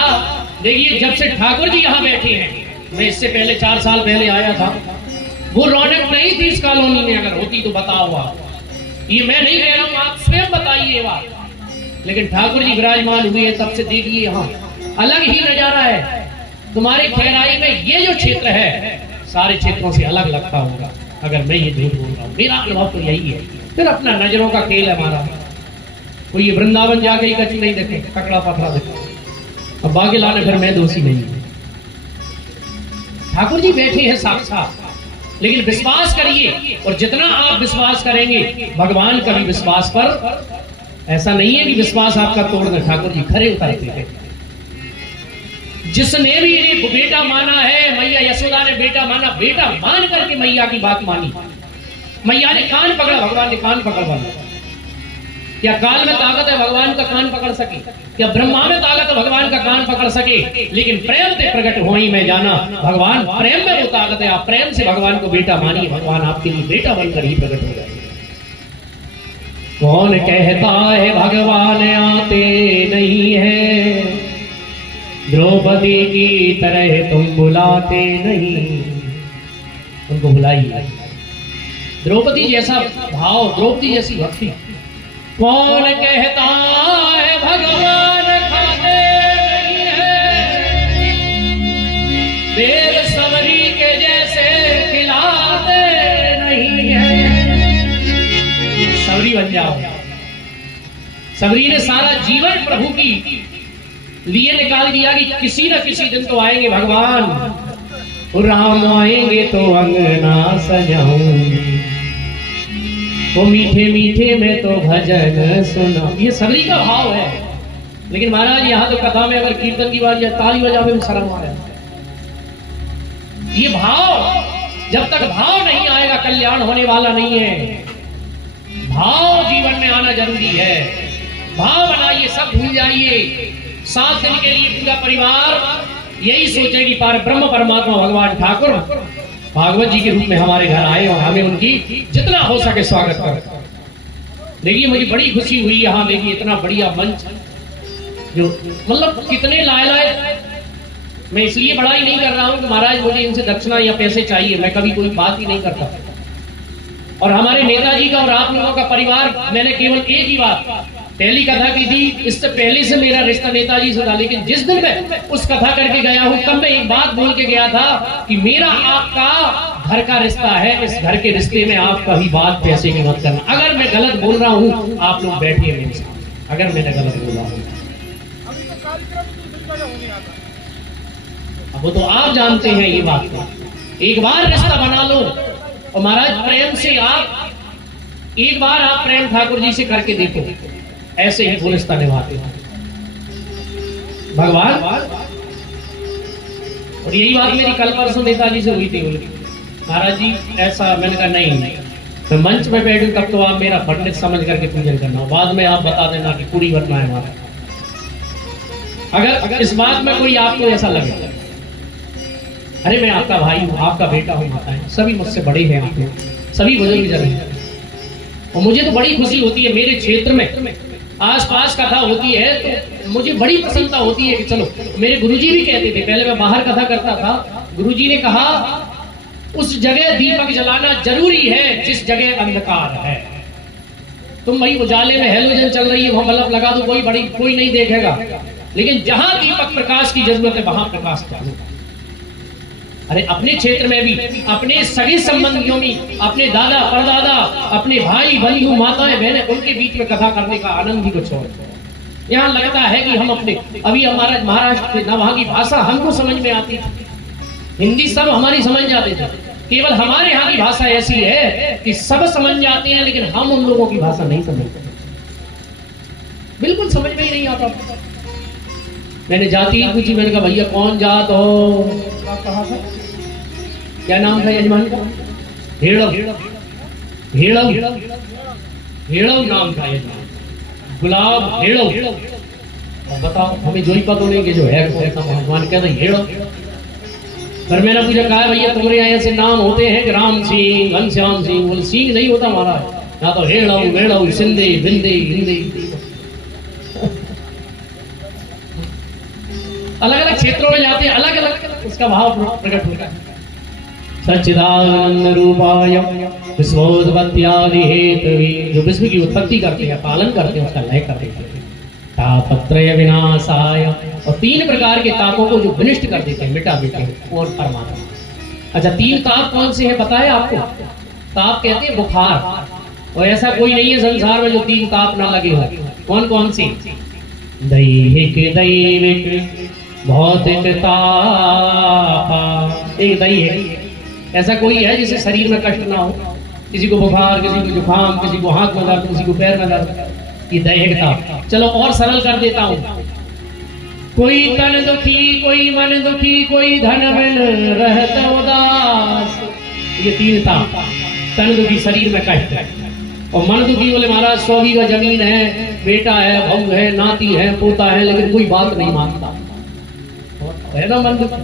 देखिए, जब से ठाकुर जी यहाँ बैठे हैं, मैं इससे पहले 4 साल पहले आया था, वो रौनक नहीं थी इस कॉलोनी में। अगर होती तो बताओ आप, ये मैं नहीं कह रहा हूँ, आप स्वयं बताइए बात। लेकिन ठाकुर जी विराजमान हुए तब से देखिए यहाँ अलग ही नजारा है। तुम्हारे खैराई में ये जो क्षेत्र है सारे क्षेत्रों से अलग लगता होगा, अगर मैं ये झूठ बोल रहा हूँ। मेरा अनुभव तो यही है। फिर अपना नजरों का खेल है हमारा। कोई ये वृंदावन जाके ही कच्ची नहीं देखे, ककड़ा पथरा देखे, अब बाकी लाने फिर मैं दोषी नहीं। ठाकुर जी बैठे हैं साक्षात, लेकिन विश्वास करिए, और जितना आप विश्वास करेंगे भगवान का भी विश्वास पर ऐसा नहीं है कि विश्वास आपका तोड़ दे। ठाकुर जी खरे उतरते हैं। जिसने भी इन्हें बेटा माना है, मैया यशोदा ने बेटा माना, बेटा मान करके मैया की बात मानी। मैया ने कान पकड़ा, भगवान ने कान पकड़वा। क्या काल में ताकत है भगवान का कान पकड़ सके? क्या ब्रह्मा में ताकत है भगवान का कान पकड़ सके? लेकिन प्रेम से प्रकट होई में जाना, भगवान प्रेम में वो ताकत है। आप प्रेम से भगवान को बेटा मानिए, भगवान आपके लिए बेटा बनकर ही प्रकट हो जाए। कौन कहता है भगवान आते नहीं है, द्रौपदी की तरह तुम बुलाते नहीं। उनको बुलाइए। द्रौपदी जैसा भाव, द्रौपदी जैसी भक्ति। कौन कहता है भगवान खाते नहीं है, देव सवरी के जैसे खिलाते सबरी बन जाओ। सबरी ने सारा जीवन प्रभु की लिए निकाल दिया कि किसी न किसी दिन तो आएंगे भगवान, राम आएंगे तो अंगना सजाऊंगी, वो मीठे मीठे में तो भजन सुना। ये सबरी का भाव है। लेकिन महाराज यहाँ तो कथा में अगर कीर्तन की बात या ताली बजावे में शर्म आ रहा है। ये भाव, जब तक भाव नहीं आएगा कल्याण होने वाला नहीं है। भाव जीवन में आना जरूरी है। भाव बनाइए, सब भूल जाइए। 7 दिन के लिए पूरा परिवार यही सोचे कि ब्रह्म परमात्मा भगवान ठाकुर भागवत जी के रूप में हमारे घर आए और हमें उनकी जितना हो सके स्वागत कर। देखिए मुझे बड़ी खुशी हुई यहाँ, देखिए इतना बढ़िया मंच, जो मतलब कितने लाए। मैं इसलिए बड़ाई नहीं कर रहा हूँ कि महाराज मुझे इनसे दक्षिणा या पैसे चाहिए, मैं कभी कोई बात ही नहीं करता। और हमारे नेताजी का और आप लोगों का परिवार, मैंने केवल एक ही बात पहली कथा की थी, इससे पहले से मेरा रिश्ता नेताजी से था। लेकिन जिस दिन मैं उस कथा करके गया हूं तब मैं एक बात बोल के गया था कि मेरा आपका घर का रिश्ता है, इस घर के रिश्ते में आप कभी बात पैसे की मत करना। अगर मैं गलत बोल रहा हूं आप लोग बैठिए मेरे साथ, अगर मैंने गलत बोला हूं। अब वो तो आप जानते हैं ये बात। एक बार रिश्ता बना लो और महाराज प्रेम से आप, एक बार आप प्रेम ठाकुर जी से करके देखो, ऐसे ही वो रिश्ता निभाते हैं भगवान। और यही बात मेरी कल परसों नेताजी से हुई थी। महाराज जी ऐसा, मैंने कहा नहीं, मैं मंच में बैठूं तब तो आप मेरा पंडित समझ करके पूजन करना, बाद में आप बता देना कि पूरी बनना है हमारा। अगर इस बात में कोई आपको ऐसा लगे, अरे मैं आपका भाई हूं, आपका बेटा हूं, माताएं सभी मुझसे बड़े हैं, आप लोग सभी बुजुर्ग जन हैं। और मुझे तो बड़ी खुशी होती है, मेरे क्षेत्र में आसपास कथा होती है तो मुझे बड़ी प्रसन्नता होती है कि चलो, मेरे गुरुजी भी कहते थे, पहले मैं बाहर कथा करता था, गुरुजी ने कहा उस जगह दीपक जलाना जरूरी है जिस जगह अंधकार है। तुम भाई उजाले में हेलोजन चल रही है, वहां बल्ब लगा दो, कोई नहीं देखेगा। लेकिन जहां दीपक प्रकाश की जरूरत है वहां प्रकाश चालू। अरे अपने क्षेत्र में भी, अपने सगे संबंधियों में, अपने दादा परदादा, अपने भाई बंधु माताएं बहनें, उनके बीच में कथा करने का आनंद ही कुछ और। यहाँ लगता है कि हम अपने, अभी हमारा महाराष्ट्र न वहां की भाषा हमको समझ में आती थी, हिंदी सब हमारी समझ जाते थे। केवल हमारे यहाँ की भाषा ऐसी है कि सब समझ जाते हैं, लेकिन हम उन लोगों की भाषा नहीं समझते, बिल्कुल समझ में ही नहीं आता। मैंने जाति पूछी, मैंने कहा भैया कौन जात हो, कहा था क्या नाम था यजमान का? हेड़व, हेड़व, हेड़व नाम था यजमान, गुलाब हेड़व। बताओ हमें जो ही पता नहीं कि जो है भगवान क्या था हेड़व। पर मैंने पूछा कहा भैया तुम्हारे यहाँ ऐसे नाम होते हैं कि राम सिंह, घनश्याम सिंह? बोले सिंह नहीं होता हमारा, यहाँ तो हेड़व वेड़व सिंधे बिंदे हिंदे। अलग अलग क्षेत्रों में जाते हैं, अलग अलग उसका भाव प्रकट होता है। सच्चिदानंद रूपाय विश्वोत्पत्त्यादि हेतवे, जो विश्व की उत्पत्ति करते हैं, पालन करते हैं, उसका लय करते हैं। तापत्रय विनाशाय, और 3 प्रकार के तापों को जो विनष्ट कर देते हैं, मिटा देते हैं, और परमात्मा। अच्छा 3 ताप कौन से हैं पता है आपको? ताप कहते हैं बुखार, और ऐसा कोई नहीं है संसार में जो 3 ताप ना लगे हो। कौन कौन से? दैहिक, दैविक, भौतिक ताप। एक दैहिक, ऐसा कोई है जिसे शरीर में कष्ट ना हो, किसी को बुखार, किसी को जुकाम, किसी को हाथ में दर्द, किसी को पैर में दर्द, ये दैहिक ताप। चलो और सरल कर देता हूं, कोई तन दुखी, कोई मन दुखी, कोई धन बिन रहत उदास, ये 3 ताप। तन दुखी शरीर में कष्ट है, और मन दुखी बोले महाराज 100 बीघा जमीन है, बेटा है, बहू है, नाती है, पोता है, लेकिन कोई बात नहीं मानता, है ना मन दुखी।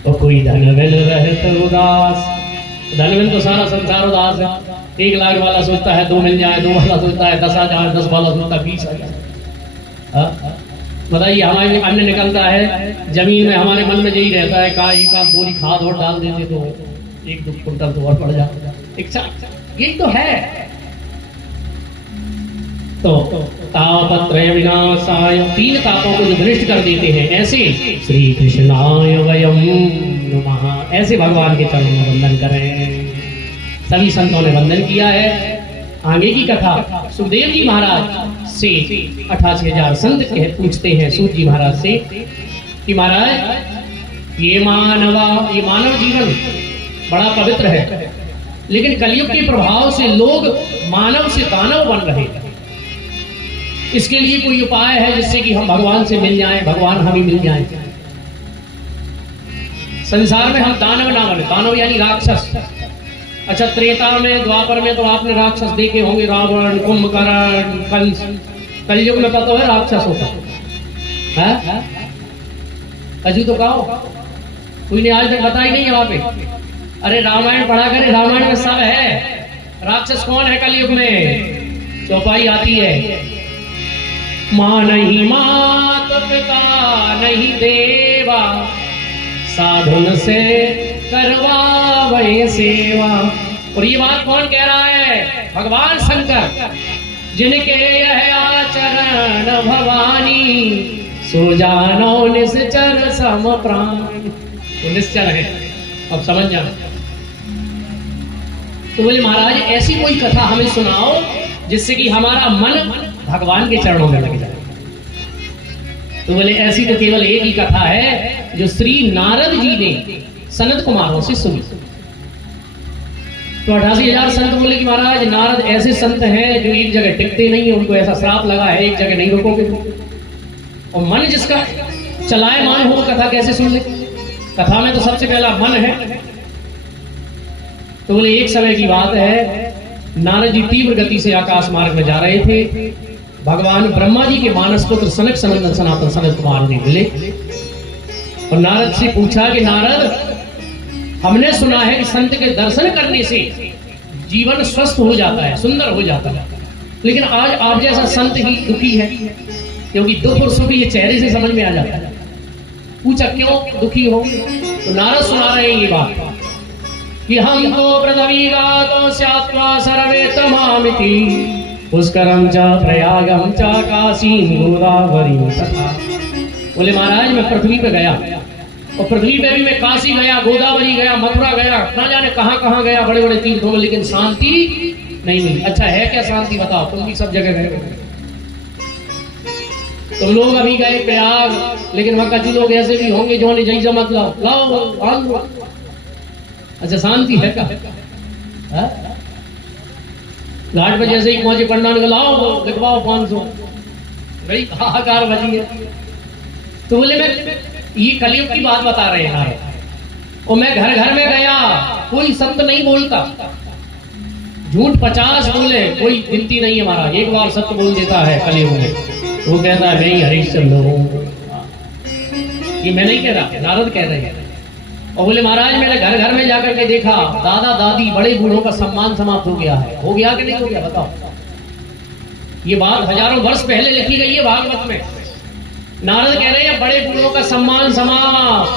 और कोई धन बिन रहत उदास, धन बिन तो सारा संसार उदास है। 1 लाख वाला सोचता है 2 मिल जाए, 2 वाला सोचता है 10,000, 10 वाला सोचता है 20,000। बताइए हमारे अन्न निकलता है जमीन में, हमारे मन में यही रहता है का बोरी खाद और डाल देते तो 1-2 कुंटल तो और पड़ जाता। इच्छा यही तो है। तो तापत्रय विनाशाय, 3 तापों को जो विनष्ट कर देते हैं, ऐसे श्री कृष्णाय वयम नमः, ऐसे भगवान के चरणों में वंदन करें। सभी संतों ने वंदन किया है, आगे की कथा सुखदेव जी महाराज से 88,000 संत पूछते हैं सूत जी महाराज से कि महाराज ये मानव जीवन बड़ा पवित्र है, लेकिन कलयुग के प्रभाव से लोग मानव से दानव बन रहे हैं। इसके लिए कोई उपाय है जिससे कि हम भगवान से मिल जाएं, भगवान हमें मिल जाएं। संसार में हम दानव ना बने, दानव यानी राक्षस। अच्छा, त्रेता में द्वापर में तो आपने राक्षस देखे होंगे, रावण, कुंभकर्ण, कंस। कलयुग में पता है राक्षस होता है? अजू तो कहो, कोई ने आज तक बताई नहीं है वहां पे। अरे रामायण पढ़ा करे, रामायण में सब है। राक्षस कौन है कलयुग में? चौपाई आती है, मां नहीं मात पिता नहीं देवा, साधुन से करवावे सेवा। और ये बात कौन कह रहा है? भगवान शंकर, जिनके यह आचरण भवानी, सो जानो निश्चर सम प्राणी। तो निश्चर है, अब समझ जाना। तो बोले महाराज ऐसी कोई कथा हमें सुनाओ जिससे कि हमारा मन भगवान के चरणों में लग जाए। तो बोले ऐसी तो केवल एक ही कथा है जो श्री नारद जी ने सनत कुमारों से सुनी। तो 88,000 संत बोले कि महाराज नारद ऐसे संत हैं जो एक जगह टिकते नहीं है, उनको ऐसा श्राप लगा है एक जगह नहीं रुकोगे। और मन जिसका चलायमान हो कथा कैसे सुन ले? कथा में तो सबसे पहला मन है। तो बोले एक समय की बात है, नारद जी तीव्र गति से आकाश मार्ग में जा रहे थे। भगवान ब्रह्मा जी के मानस पुत्र सनक सनंदन सनातन सनत कुमार ने मिले और नारद से पूछा कि नारद, हमने सुना है कि संत के दर्शन करने से जीवन स्वस्थ हो जाता है, सुंदर हो जाता है, लेकिन आज आप जैसा संत ही दुखी है, क्योंकि दुख और सुख ये चेहरे से समझ में आ जाता है। पूछा क्यों दुखी हो? तो नारद सुना रहे हैं ये बात कि हम तो पृथ्वी गातो स्यात्वा सर्वे तमामिति, पुष्करम च प्रयागम च काशीं गोदावरी तथा। बोले महाराज मैं पृथ्वी पे गया और पृथ्वी पे भी मैं काशी गया, गोदावरी गया, मथुरा गया, ना जाने कहां गया, बड़े बड़े तीर्थों में, लेकिन शांति नहीं मिली। अच्छा है क्या शांति? बताओ, तुम भी सब जगह गए, तुम लोग अभी गए प्रयाग, लेकिन वहां कच्ची लोग ऐसे भी होंगे जो जई जमत लाओ। अच्छा शांति है क्या? घाट पे जैसे ही पहुंचे पंडा ने लाओ लिखवाओ 500, बड़ी हाहाकार बजी है। तो बोले मैं ये कलयुग की बात बता रहे हैं और मैं घर घर में गया, कोई संत नहीं बोलता, झूठ 50 बोले कोई गिनती नहीं है महाराज। एक बार सत्य बोल देता है कलयुग में, वो कहता है नहीं हरिश्चंद्र हूं। ये मैं नहीं कह रहा, नारद कह रहे हैं। और बोले महाराज मैंने घर घर में जाकर के देखा, दादा दादी बड़े बूढ़ों का सम्मान समाप्त हो गया है। हो गया कि नहीं हो गया बताओ? ये बात हजारों वर्ष पहले लिखी गई है भागवत में। नारद कह रहे हैं बड़े बूढ़ों का सम्मान समाप्त।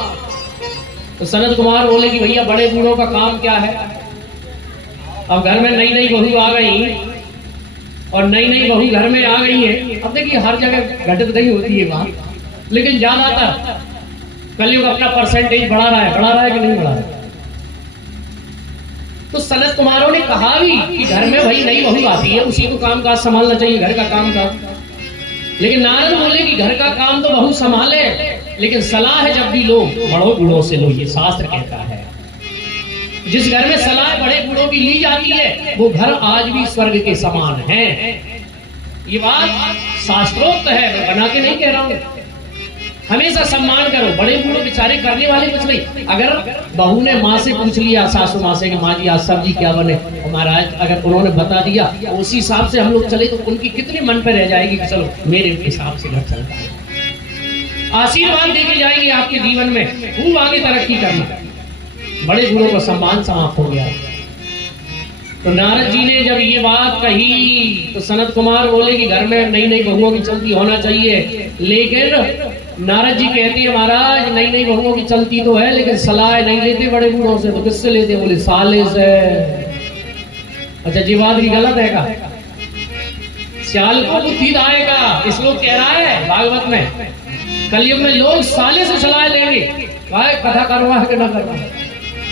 तो सनत कुमार बोले कि भैया बड़े बूढ़ों का काम क्या है? अब घर में नई नई बहू आ गई और नई नई बहू घर में आ गई है। अब देखिए हर जगह घटित नहीं होती है बात, लेकिन ज्यादातर कलयुग अपना परसेंटेज बढ़ा रहा है कि नहीं बढ़ा रहा है? तो सनत कुमारों ने कहा भी कि घर में वही नई बहू आती है, उसी को काम काज संभालना चाहिए, घर का काम काज। लेकिन नारद बोले कि घर का काम तो बहू संभाले, लेकिन सलाह है जब भी लोग बड़ों बूढ़ों से लो, ये शास्त्र कहता है। जिस घर में सलाह बड़े बूढ़ों की ली जाती है वो घर आज भी स्वर्ग के समान है। ये बात शास्त्रोक्त है, मैं बना के नहीं कह रहा हूं। हमेशा सम्मान करो, बड़े बूढ़े बेचारे करने वाले कुछ नहीं। अगर बहू ने माँ से पूछ लिया, सासू माँ से कि माँ जी आज सब्जी क्या बने, और महाराज अगर उन्होंने बता दिया तो उसी हिसाब से हम लोग चले तो उनकी कितने मन पे रह जाएगी कि चलो मेरे हिसाब से घर चलता है। आशीर्वाद देके जाएंगे आपके जीवन में, खूब आगे तरक्की करना। बड़े बूढ़ों का सम्मान समाप्त हो गया। तो नारद जी ने जब ये बात कही तो सनत कुमार बोले कि घर में नई नई बहुओं की चलती होना चाहिए, लेकिन नारद जी कहते हैं महाराज नई नई बहुओं की चलती तो है, लेकिन सलाह नहीं लेते बड़े बूढ़ों से। तो किससे लेते? बोले साले से। अच्छा जी बात की गलत है का? सियाल को बुद्धि दाएगा, इस लोग कह रहा है भागवत में। कलयुग में लोग साले से सलाह लेंगे, कथा करवा है कि ना करवा,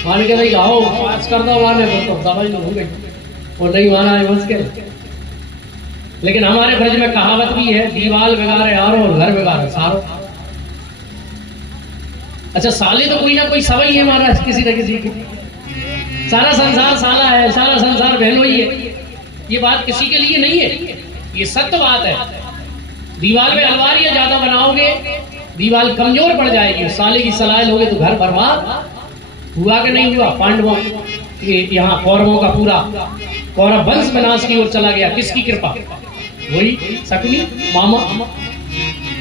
मान के नहीं आओ पास कर दो वाले तो समझ लो हो गई। और नहीं माना है मुश्किल। लेकिन हमारे ब्रज में कहावत भी है, दीवाल बिगाड़े आरो और घर बिगाड़े सारो। अच्छा, साले तो कोई ना कोई सवई है महाराज, किसी न किसी की। सारा संसार साला है, सारा संसार बहनोई है। ये बात किसी के लिए नहीं है, ये सत्य बात है। दीवाल में अलमारियां ज्यादा बनाओगे, दीवाल कमजोर पड़ जाएगी। साले की सलाह लोगे तो घर बर्बाद हुआ कि नहीं हुआ। पांडवों ये यहाँ कौरवों का पूरा कौरव वंश विनाश की ओर चला गया, किसकी कृपा? वही शकुनी मामा।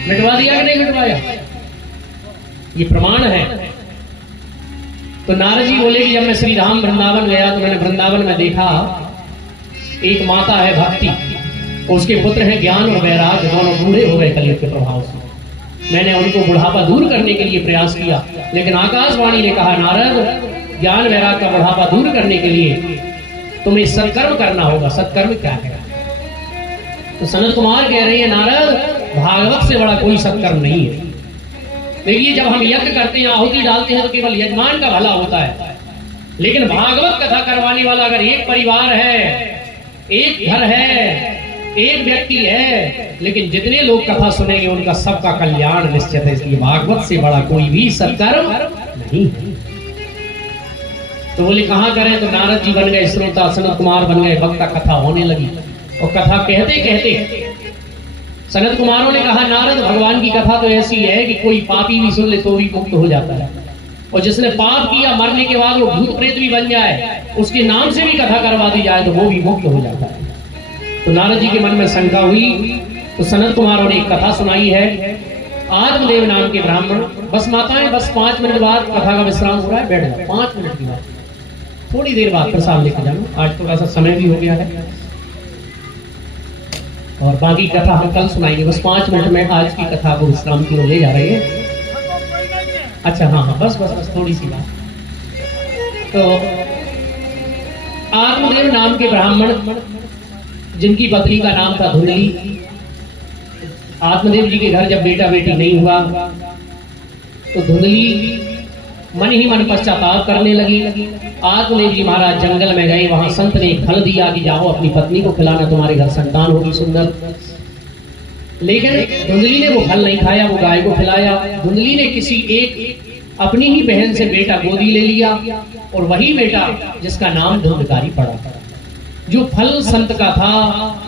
मिटवा दिया कि नहीं मिटवाया? ये प्रमाण है। तो नारद जी बोले कि जब मैं श्री राम वृंदावन गया तो मैंने वृंदावन में देखा एक माता है भक्ति, उसके पुत्र है ज्ञान और वैराग, दोनों बूढ़े हो गए कलयुग के प्रभाव से। मैंने उनको बुढ़ापा दूर करने के लिए प्रयास किया, लेकिन आकाशवाणी ने कहा नारद ज्ञान वैराग का बुढ़ापा दूर करने के लिए तुम्हें सत्कर्म करना होगा। सत्कर्म क्या है? तो सनत कुमार कह रहे हैं नारद भागवत से बड़ा कोई सत्कर्म नहीं है। देखिए, जब हम यज्ञ करते हैं, आहुति डालते हैं तो केवल यजमान का भला होता है, लेकिन भागवत कथा करवाने वाला अगर एक परिवार है, एक घर है, एक व्यक्ति है, लेकिन जितने लोग कथा सुनेंगे उनका सबका कल्याण निश्चित है। इसलिए भागवत से बड़ा कोई भी सत्कर्म नहीं है। तो बोले कहां करें? तो नारद जी बन गए श्रोता, सनत कुमार बन गए वक्ता, कथा होने लगी। और कथा कहते कहते सनत कुमारों ने कहा नारद भगवान की कथा तो ऐसी है कि कोई पापी भी सुन ले तो भी मुक्त हो जाता है, और जिसने पाप किया मरने के बाद वो भूत प्रेत भी बन जाए, उसके नाम से भी कथा करवा दी जाए तो वो भी मुक्त हो जाता है। तो नारद जी के मन में शंका हुई, तो सनत कुमारों ने एक कथा सुनाई है, आत्मदेव नाम के ब्राह्मण। बस माताएं, बस 5 मिनट बाद कथा का विश्राम हो रहा है, बैठ जाओ। 5 मिनट की बात, थोड़ी देर बाद प्रसाद लेके जाना, आज थोड़ा सा समय भी हो गया है और बाकी कथा हम कल सुनाएंगे। बस 5 मिनट में आज की कथा को विश्राम की ओर ले जा रहे हैं। अच्छा हाँ, बस बस बस थोड़ी सी बात। तो आत्मदेव नाम के ब्राह्मण जिनकी पत्नी का नाम था धुंधली, आत्मदेव जी के घर जब बेटा बेटी नहीं हुआ तो धुंधली मन ही मन पश्चाताप करने लगी। आत्मदेव जी महाराज जंगल में गए, वहां संत ने एक फल दिया कि जाओ अपनी पत्नी को खिलाना, तुम्हारे घर संतान होगी सुंदर। लेकिन धुंधली ने वो फल नहीं खाया, वो गाय को खिलाया। धुंधली ने किसी एक अपनी ही बहन से बेटा गोदी ले लिया, और वही बेटा जिसका नाम धुंधकारी पड़ा। जो फल संत का था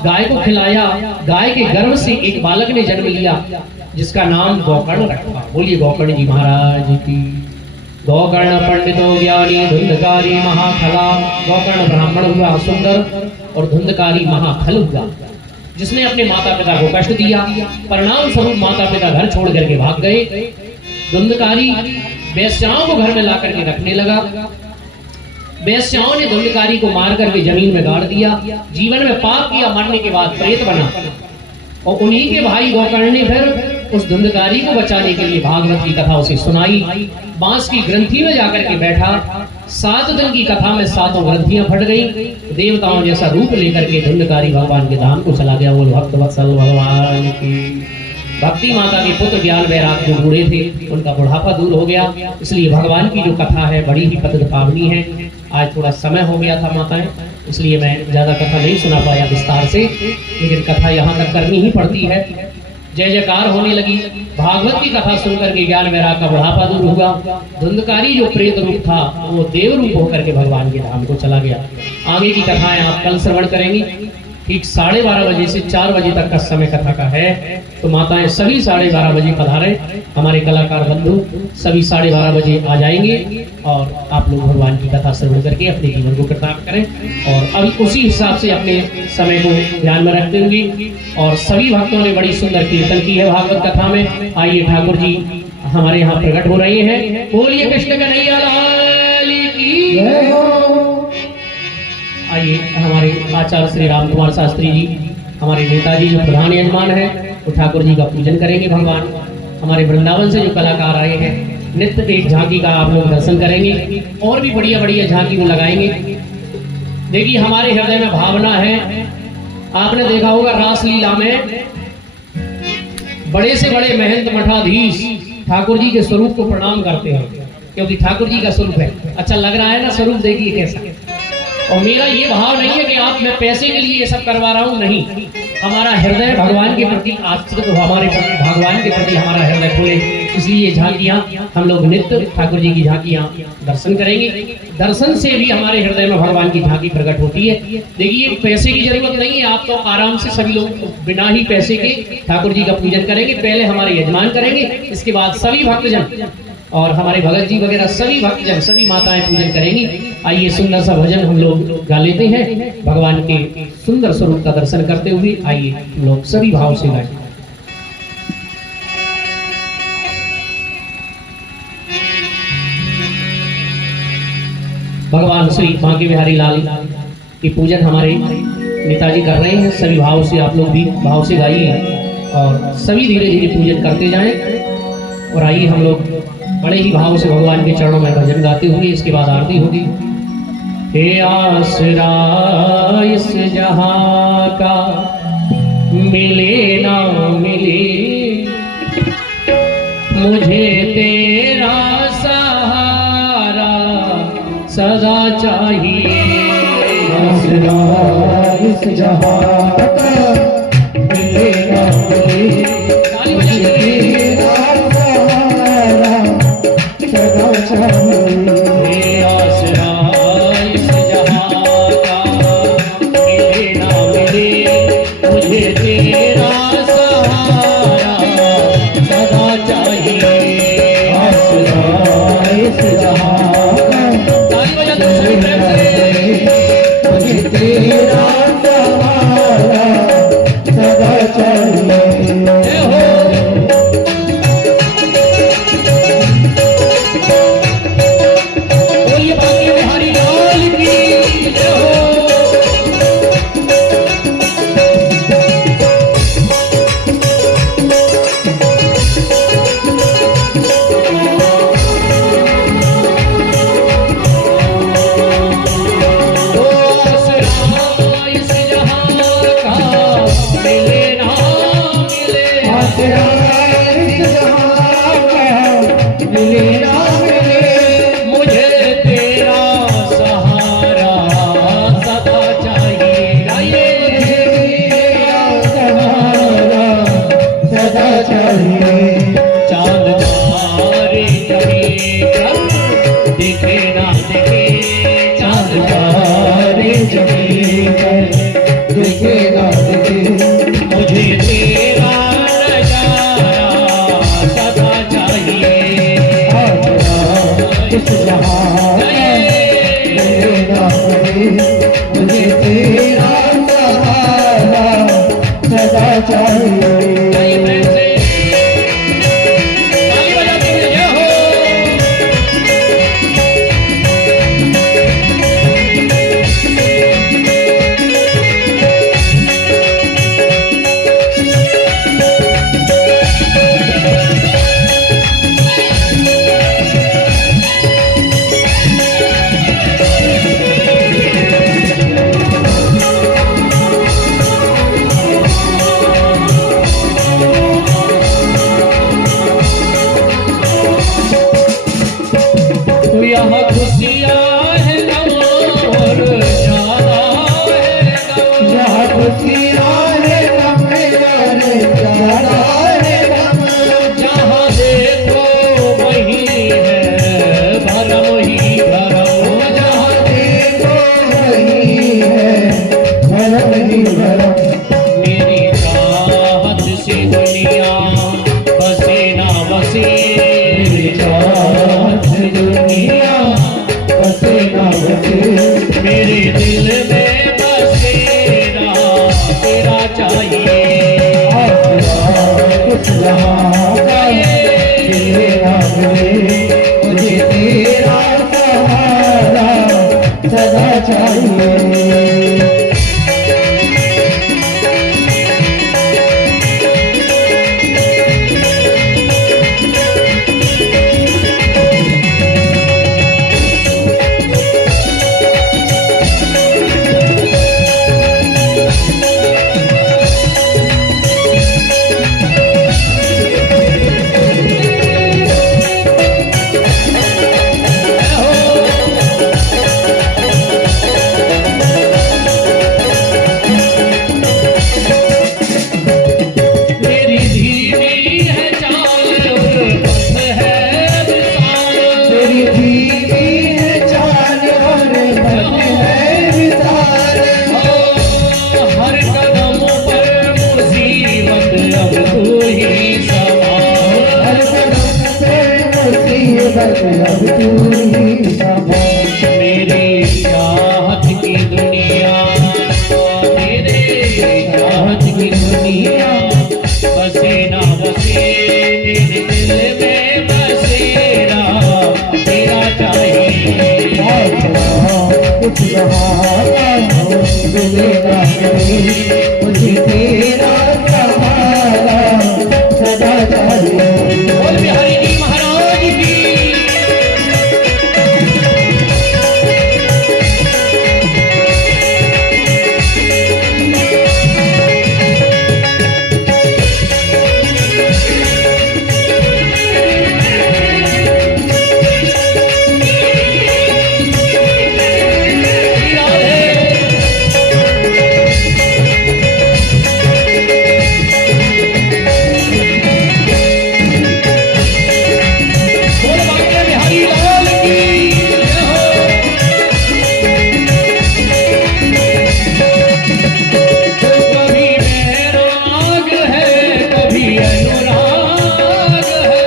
गाय को खिलाया, गाय के गर्भ से एक बालक ने जन्म लिया जिसका नाम गोकर्ण रखा। बोलिए गोकर्ण जी महाराज की। गोकर्ण पंडितो ज्ञानी धुंधकारी महाखला। गोकर्ण ब्राह्मण हुआ सुंदर और धुंधकारी महाखल हुआ, जिसने अपने माता पिता को कष्ट दिया। परिणाम स्वरूप माता पिता घर छोड़ करके भाग गए। धुंधकारी वेश्याओं को घर में ला करके रखने लगा। वेश्याओं ने धुंधकारी को मार करके जमीन में गाड़ दिया। जीवन में पाप किया, मरने के बाद प्रेत बना। और उन्हीं के भाई गोकर्ण ने फिर उस धुंधकारी को बचाने के लिए भागवत की कथा उसे सुनाई। बांस की ग्रंथि में जाकर के बैठा। 7 दिन की कथा में 7 ग्रंथियां फट गई। देवताओं जैसा रूप लेकर के धुंधकारी भगवान के धाम को चला गया। वो भक्त वत्सल भगवान की। भक्ति माता के पुत्र ज्ञान वैराग जो बूढ़े थे उनका बुढ़ापा दूर हो गया। इसलिए भगवान की जो कथा है बड़ी ही पतित पावनी है। आज थोड़ा समय हो गया था माताएं, इसलिए मैं ज्यादा कथा नहीं सुना पाया विस्तार से, लेकिन कथा यहाँ तक करनी ही पड़ती है। जय जयकार होने लगी। भागवत की कथा सुनकर के ज्ञान वैराग का बुढ़ापा दूर हुआ। धुंधकारी जो प्रेत रूप था वो देव रूप होकर के भगवान के धाम को चला गया। आगे की कथाएं आप कल श्रवण करेंगी। ठीक 12:30 बजे से 4 बजे तक का समय कथा का है। तो माताएं सभी 12:30 बजे पधारें। हमारे कलाकार बंधु सभी 12:30 बजे आ जाएंगे और आप लोग भगवान की कथा श्रवण करके अपने जीवन को कृतार्थ करें। और अब उसी हिसाब से अपने समय को ध्यान में रखते हुए, और सभी भक्तों ने बड़ी सुंदर कीर्तन की है भागवत कथा में। आइए ठाकुर जी हमारे यहाँ प्रकट हो रहे हैं। बोलिए कृष्ण कन्हैया लाल की जय हो। आइए हमारे आचार्य श्री राम कुमार शास्त्री जी, हमारे नेताजी जो प्रधान यजमान है, वो ठाकुर जी का पूजन करेंगे। भगवान हमारे वृंदावन से जो कलाकार आए हैं, नित्य एक झांकी का आप लोग दर्शन करेंगे और भी बढ़िया बढ़िया झांकी को लगाएंगे। देखिए हमारे हृदय में भावना है। आपने देखा होगा रासलीला में बड़े से बड़े महंत मठाधीश ठाकुर जी के स्वरूप को प्रणाम करते हैं, क्योंकि ठाकुर जी का स्वरूप है। अच्छा लग रहा है ना स्वरूप? देखिए कैसा और मेरा ये भाव नहीं है कि आप मैं पैसे के लिए ये सब करवा रहा हूँ, नहीं। हमारा हृदय भगवान के प्रति आश्रित, हमारे भगवान के प्रति हमारा हृदय खुले, इसलिए झांकियाँ हम लोग नित्य ठाकुर जी की झांकियाँ दर्शन करेंगे। दर्शन से भी हमारे हृदय में भगवान की झांकी प्रकट होती है। देखिए पैसे की जरूरत नहीं है, आप तो आराम से सभी लोग बिना ही पैसे के ठाकुर जी का पूजन करेंगे। पहले हमारे यजमान करेंगे, इसके बाद सभी भक्तजन और हमारे भगत जी वगैरह सभी भक्तजन, सभी माताएं पूजन करेंगी। आइए सुंदर सा भजन हम लोग गा लेते हैं, भगवान के सुंदर स्वरूप का दर्शन करते हुए। आइए हम लोग सभी भाव से गाएं। भगवान श्री बांके बिहारी लाल की पूजन हमारे नेताजी कर रहे हैं। सभी भाव से आप लोग भी भाव से गाइए और सभी धीरे धीरे पूजन करते जाएं। और आइए हम लोग बड़े ही भाव से भगवान के चरणों में भजन गाते हुए इसके बाद आरती होगी। हे आसरा इस जहां का मिले ना मिले, मुझे तेरा सहारा सदा चाहिए। आसरा इस जहां का मिले ना मिले, मुझे तेरा सहारा सदा चाहिए। हे आसरा इस जहां का मिले ना मिले, मुझे तेरा सहारा सदा चाहिए। आसरा इस जहां का मुझे तेरा सहारा सदा चाहिए। बोलिए बांके बिहारी लाल की जय हो। मुझे तेरा सहारा सदा चाहिए। मेरे दिल में बसेरा तेरा चाहिए। मुझे तेरा सहारा सदा चाहिए। तू ही समा। हर कदम पे मुसीबत अब तू ही समा। मेरे चाहत की दुनिया, मेरे चाहत की दुनिया, बसे ना बसे मेरे दिल में बसेरा तेरा चाहिए। कुछ रहा मिलेगा नहीं, मुझे तेरा सहारा सदा चाहिए। बोल बिहारी जी महाराज की।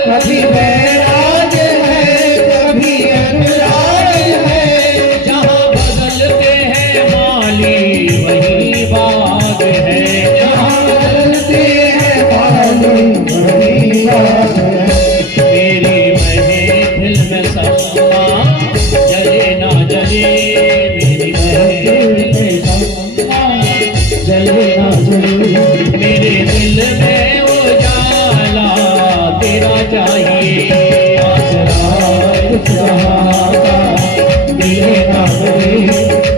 कभी बैराग है कभी अनुराग है, जहाँ बदलते हैं माली वही बाग है। जहाँ बदलते हैं माली वही बाग है। मेरी महफिल में समा जले ना जले, मेरी महफिल में समा जले ना जले, मेरे दिल में उजाला तेरा चाहिए। कुछ रहा मिलेगा नहीं,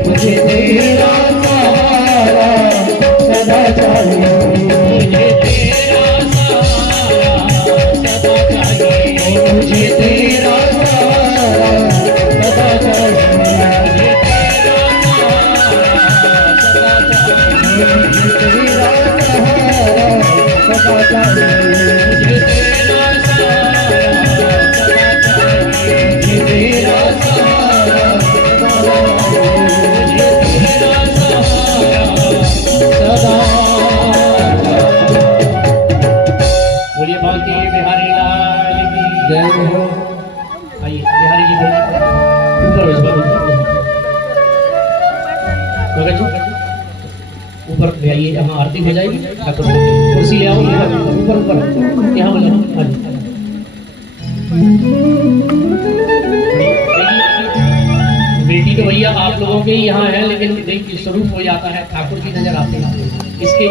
मुझे तेरा सहारा सदा चाहिए। मुझे तेरा सहारा सदा चाहिए। मुझे तेरा सहारा सदा चाहिए। मुझे तेरा सहारा सदा चाहिए। मुझे तेरा सहारा सदा चाहिए। मुझे तेरा सहारा सदा चाहिए। मुझे तेरा सहारा सदा चाहिए। मुझे तेरा सहारा सदा। बोलिए बांके बिहारी लाल की जय हो। आइए बिहारी जी बोलिए ऊपर इस बार ऊपर ले आइए, जहाँ आरती हो जाएगी ठाकुर कुर्सी ले आओ ऊपर ऊपर यहाँ बोले हाँ जी। बेटी तो भैया आप लोगों के ही यहाँ है, लेकिन देखिए स्वरूप हो जाता है ठाकुर जी नजर आते हैं। इसके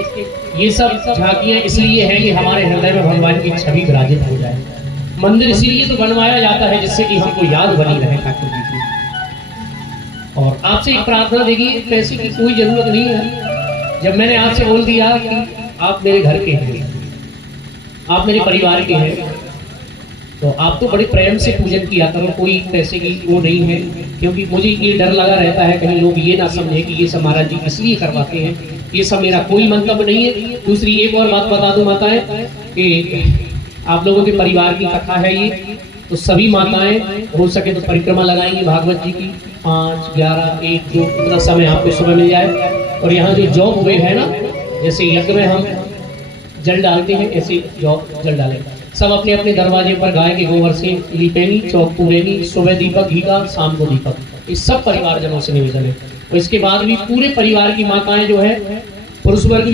ये सब झांकियाँ इसलिए है कि हमारे हृदय में भगवान की छवि विराजित हो जाए। मंदिर इसीलिए तो बनवाया जाता है जिससे कि हमको याद बनी रहे ठाकुर जी की। और आपसे एक प्रार्थना देखिए, पैसे की कोई जरूरत नहीं है। जब मैंने आपसे बोल दिया कि आप मेरे घर के हैं, आप मेरे परिवार के हैं, तो आप तो बड़े प्रेम से पूजन किया करो, कोई पैसे की वो नहीं है। क्योंकि मुझे ये डर लगा रहता है कहीं लोग ये ना समझे कि ये सब महाराज जी इसलिए करवाते हैं, ये सब मेरा कोई मंतव्य नहीं है। दूसरी एक और बात बता दूं माताएं कि आप लोगों के परिवार की कथा है ये, तो सभी माताएं हो सके तो परिक्रमा लगाएंगी भागवत जी की 5, 11, 1, 2 इतना समय आपको सुबह मिल जाए। और यहाँ जो जॉब हुए है ना, जैसे यज्ञ में हम जल डालते हैं ऐसे जॉब जल डालें। सब अपने अपने दरवाजे पर गाय के गोबर से लिपेनी, चौक पूरेनी, सुबह दीपक घी का, शाम को दीपक। इस सब परिवारजनों से निवेदन है। और इसके बाद भी पूरे परिवार की माताएं जो है, पुरुष वर्ग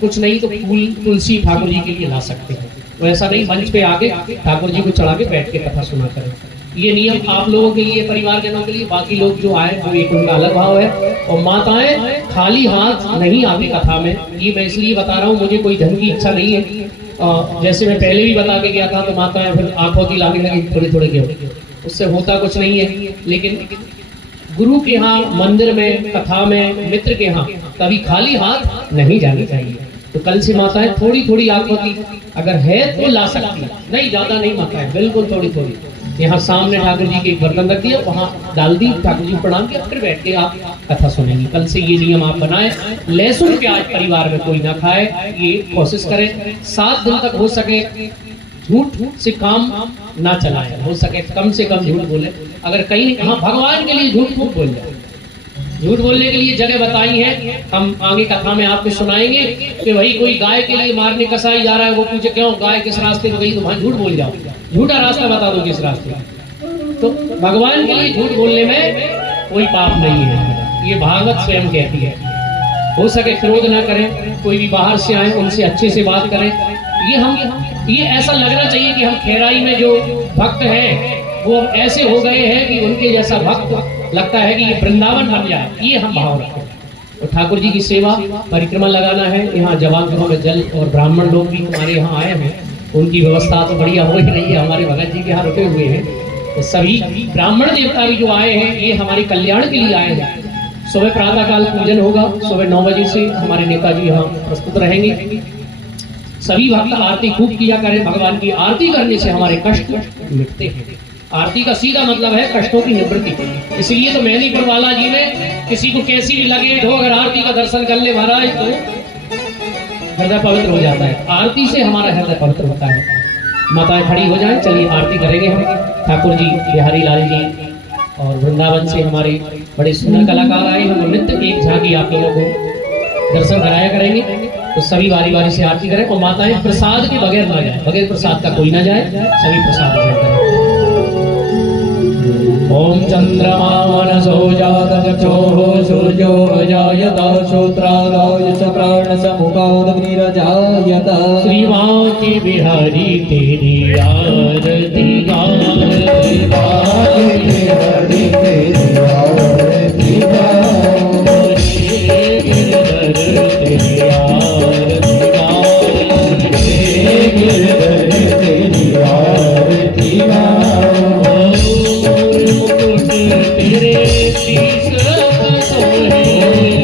कुछ नहीं तो फूल तुलसी ठाकुर जी के लिए ला सकते हैं। तो ऐसा नहीं मंच पे आके ठाकुर जी को चढ़ा के बैठ के कथा सुना करें। ये नियम आप लोगों के लिए, परिवारजनों के लिए। बाकी लोग जो आए वो एक उनका अलग भाव है। और माताएं खाली हाथ नहीं आती कथा में, ये मैं इसलिए बता रहा हूँ, मुझे कोई धन की इच्छा नहीं है। जैसे मैं पहले भी बता के गया था, तो माताएं फिर आंखों की लाने लगी थोड़े थोड़े के, उससे होता कुछ नहीं है। लेकिन गुरु के यहाँ, मंदिर में, कथा में, मित्र के यहाँ कभी खाली हाथ नहीं जानी चाहिए। तो कल से माताएं थोड़ी थोड़ी आंखों की अगर है तो ला सकती है, नहीं ज्यादा नहीं माताएं, बिल्कुल थोड़ी थोड़ी। यहाँ सामने ठाकुर जी के एक बर्तन रख दिया, वहाँ डाल दी, ठाकुर जी को प्रणाम किया, फिर बैठ के आप कथा सुनेंगे। कल से ये नियम आप बनाएं। लहसुन प्याज परिवार में कोई ना खाए, ये कोशिश करें। 7 दिन तक हो सके झूठ से काम ना चलाएं, हो सके कम से कम झूठ बोले। अगर कहीं हाँ भगवान के लिए झूठ खूब बोल जाए, झूठ बोलने के लिए जगह बताई है, हम आगे कथा में आपको सुनाएंगे कि वही कोई गाय के लिए मारने कसाई जा रहा है, वो पूछे क्यों गाय किस रास्ते में गई, तो वहां झूठ बोल जाओ, झूठा रास्ता बता दो किस रास्ते। तो भगवान के लिए झूठ बोलने में कोई पाप नहीं है, ये भागवत स्वयं कहती है। हो सके क्रोध ना करें, कोई भी बाहर से आए उनसे अच्छे से बात करें। ये ऐसा लगना चाहिए कि हम खेराई में जो भक्त हैं वो ऐसे हो गए हैं कि उनके जैसा भक्त लगता है कि ये वृंदावन बन जाए, ये हम भाव रखें। तो ठाकुर जी की सेवा परिक्रमा लगाना है, यहाँ जवान सभा में जल और ब्राह्मण लोग भी हमारे यहाँ आए हैं, उनकी व्यवस्था तो बढ़िया हो ही रही है, हमारे भगत जी के यहाँ रुके हुए हैं। तो सभी ब्राह्मण देवता भी जो आए हैं ये हमारे कल्याण के लिए आए हैं। सुबह प्रातः काल पूजन होगा, सुबह 9 बजे से हमारे नेताजी यहाँ प्रस्तुत रहेंगे। सभी भक्त आरती खूब किया करें, भगवान की आरती करने से हमारे कष्ट मिटते हैं। आरती का सीधा मतलब है कष्टों की निवृत्ति। इसलिए तो मैनीपुर वाला जी ने किसी को कैसी भी लगे तो अगर आरती का दर्शन कर ले महाराज तो हृदय पवित्र हो जाता है। आरती से हमारा हृदय पवित्र होता है। माताएं खड़ी हो जाएं, चलिए आरती करेंगे हम। ठाकुर जी, बिहारी लाल जी और वृंदावन से हमारे बड़े सुंदर कलाकार आए, हम नृत्य की एक झांकी आप लोगों को दर्शन कराया करेंगे। तो सभी बारी बारी से आरती करें और माताएं प्रसाद के बगैर ना जाए, बगैर प्रसाद का कोई ना जाए, सभी प्रसाद ग्रहण करें। ओम चंद्रमा मनसो जात चक्षुः सूर्यो अजायत श्रोत्रादय च प्राणसमुखादग्निरजायत। श्रीमान के बिहारी तेरी आरती गाए, बिहारी तेरी आरती गाए, गिरधर तेरी आरती गाए, गिरधर तेरी आरती गाए। तेरे शीश पर सोहे,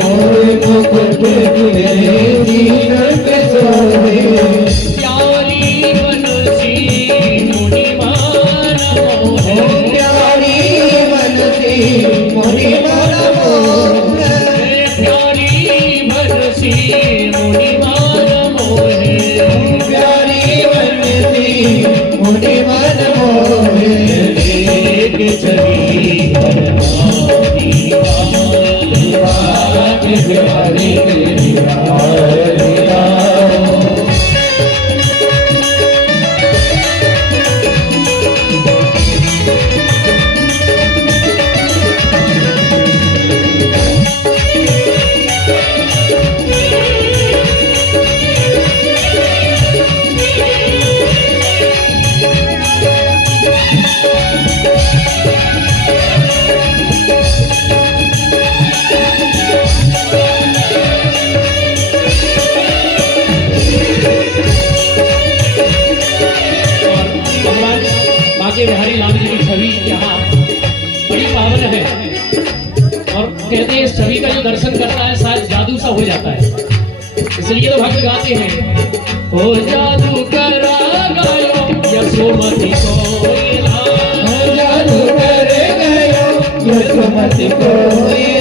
मुकुट तेरे शीश पर सोहे, प्यारी बनसी मुनि मान मोहे, प्यारी बनसी मुनि मान मोहे, प्यारी बनसी मुनि मान मोहे, प्यारी बनसी मुनि मान मोहे। लेके चली बिहारी तेरी आरती गाए। बिहारी लाल जी की छवि यहाँ बड़ी पावन है और कहते हैं सभी का जो दर्शन करता है शायद जादू सा हो जाता है। इसलिए तो भक्त गाते हैं, ओ जादू करा गयो यशोमती को जादू कर गयो यशोमती को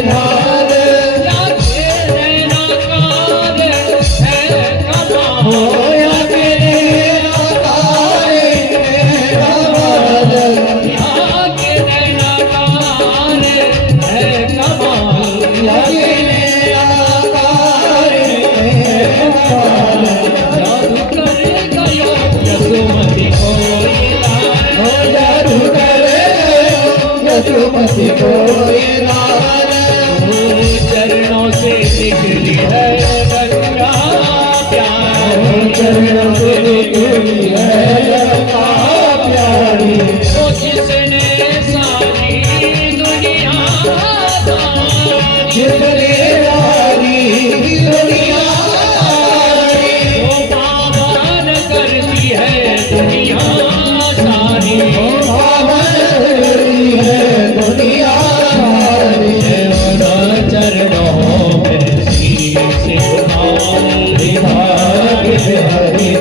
नाद, होया तेरे नाकारे यशोमती को नाद। चरणों से निकली है गंगा प्यार, चरणों से निकली है गंगा प्यारी, जिसने सारी दुनिया जिसने सारी दुनिया वो पावन करती है दुनिया सारी, पावन करती है दुनिया सारी। चरणों में शीश झुकाऊं, बिहारी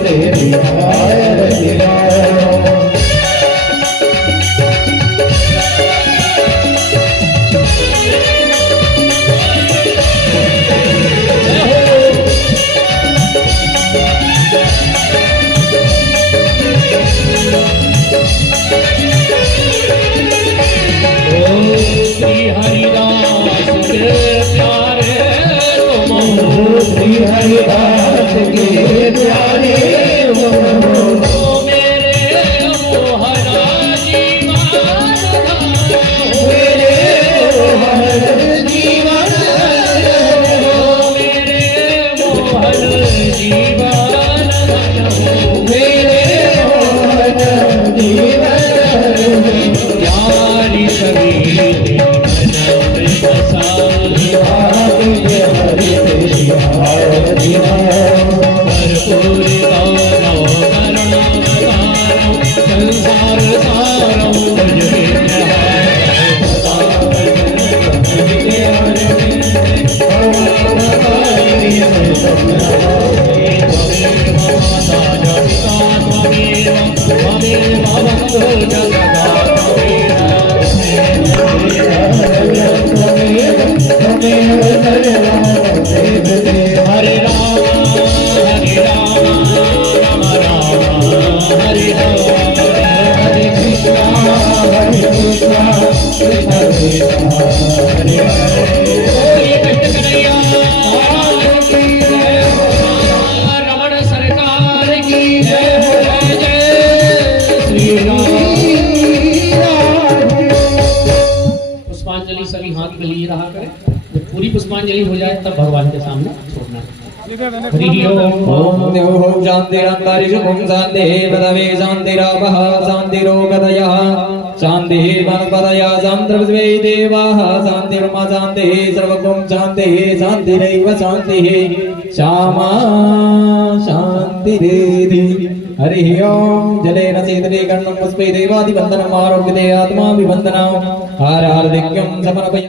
तेरी आरती गाए। श्री हरिदास के हरिदास के प्यारे हो मेरे मोहना जीवन मेरे मोहन जीवन मेरे मोहन जीवन मेरे मोहन जीवन यारी सभी भरपूर संसार सारो हरे राम राम राम हरे हरे कृष्णा कृष्ण हरे रमण सरकार की जय श्री राम। पुष्पांजलि सभी हाथ में लिए रहा करें। जब पूरी पुष्पांजलि हो जाए तब भगवान के सामने छोड़ना। हरि ओम। ओम देवो शांतिरंतरिक्षं शांतिः पदवे शान्तिरापः शान्तिरोगतयः शान्तिः वनपदयः शान्तिर्विश्वे देवाः शान्तिर्मा शान्तिः सर्वगुं शान्तिः शान्तिरेव शान्तिः श्यामा शान्तिरेधि। हरि ओम जलेन सेतवे कर्णं पुष्पे देवादिवन्दनम् आरोग्यते आत्मा विवन्दनम् हारार्दिक्यं समर्पयामि।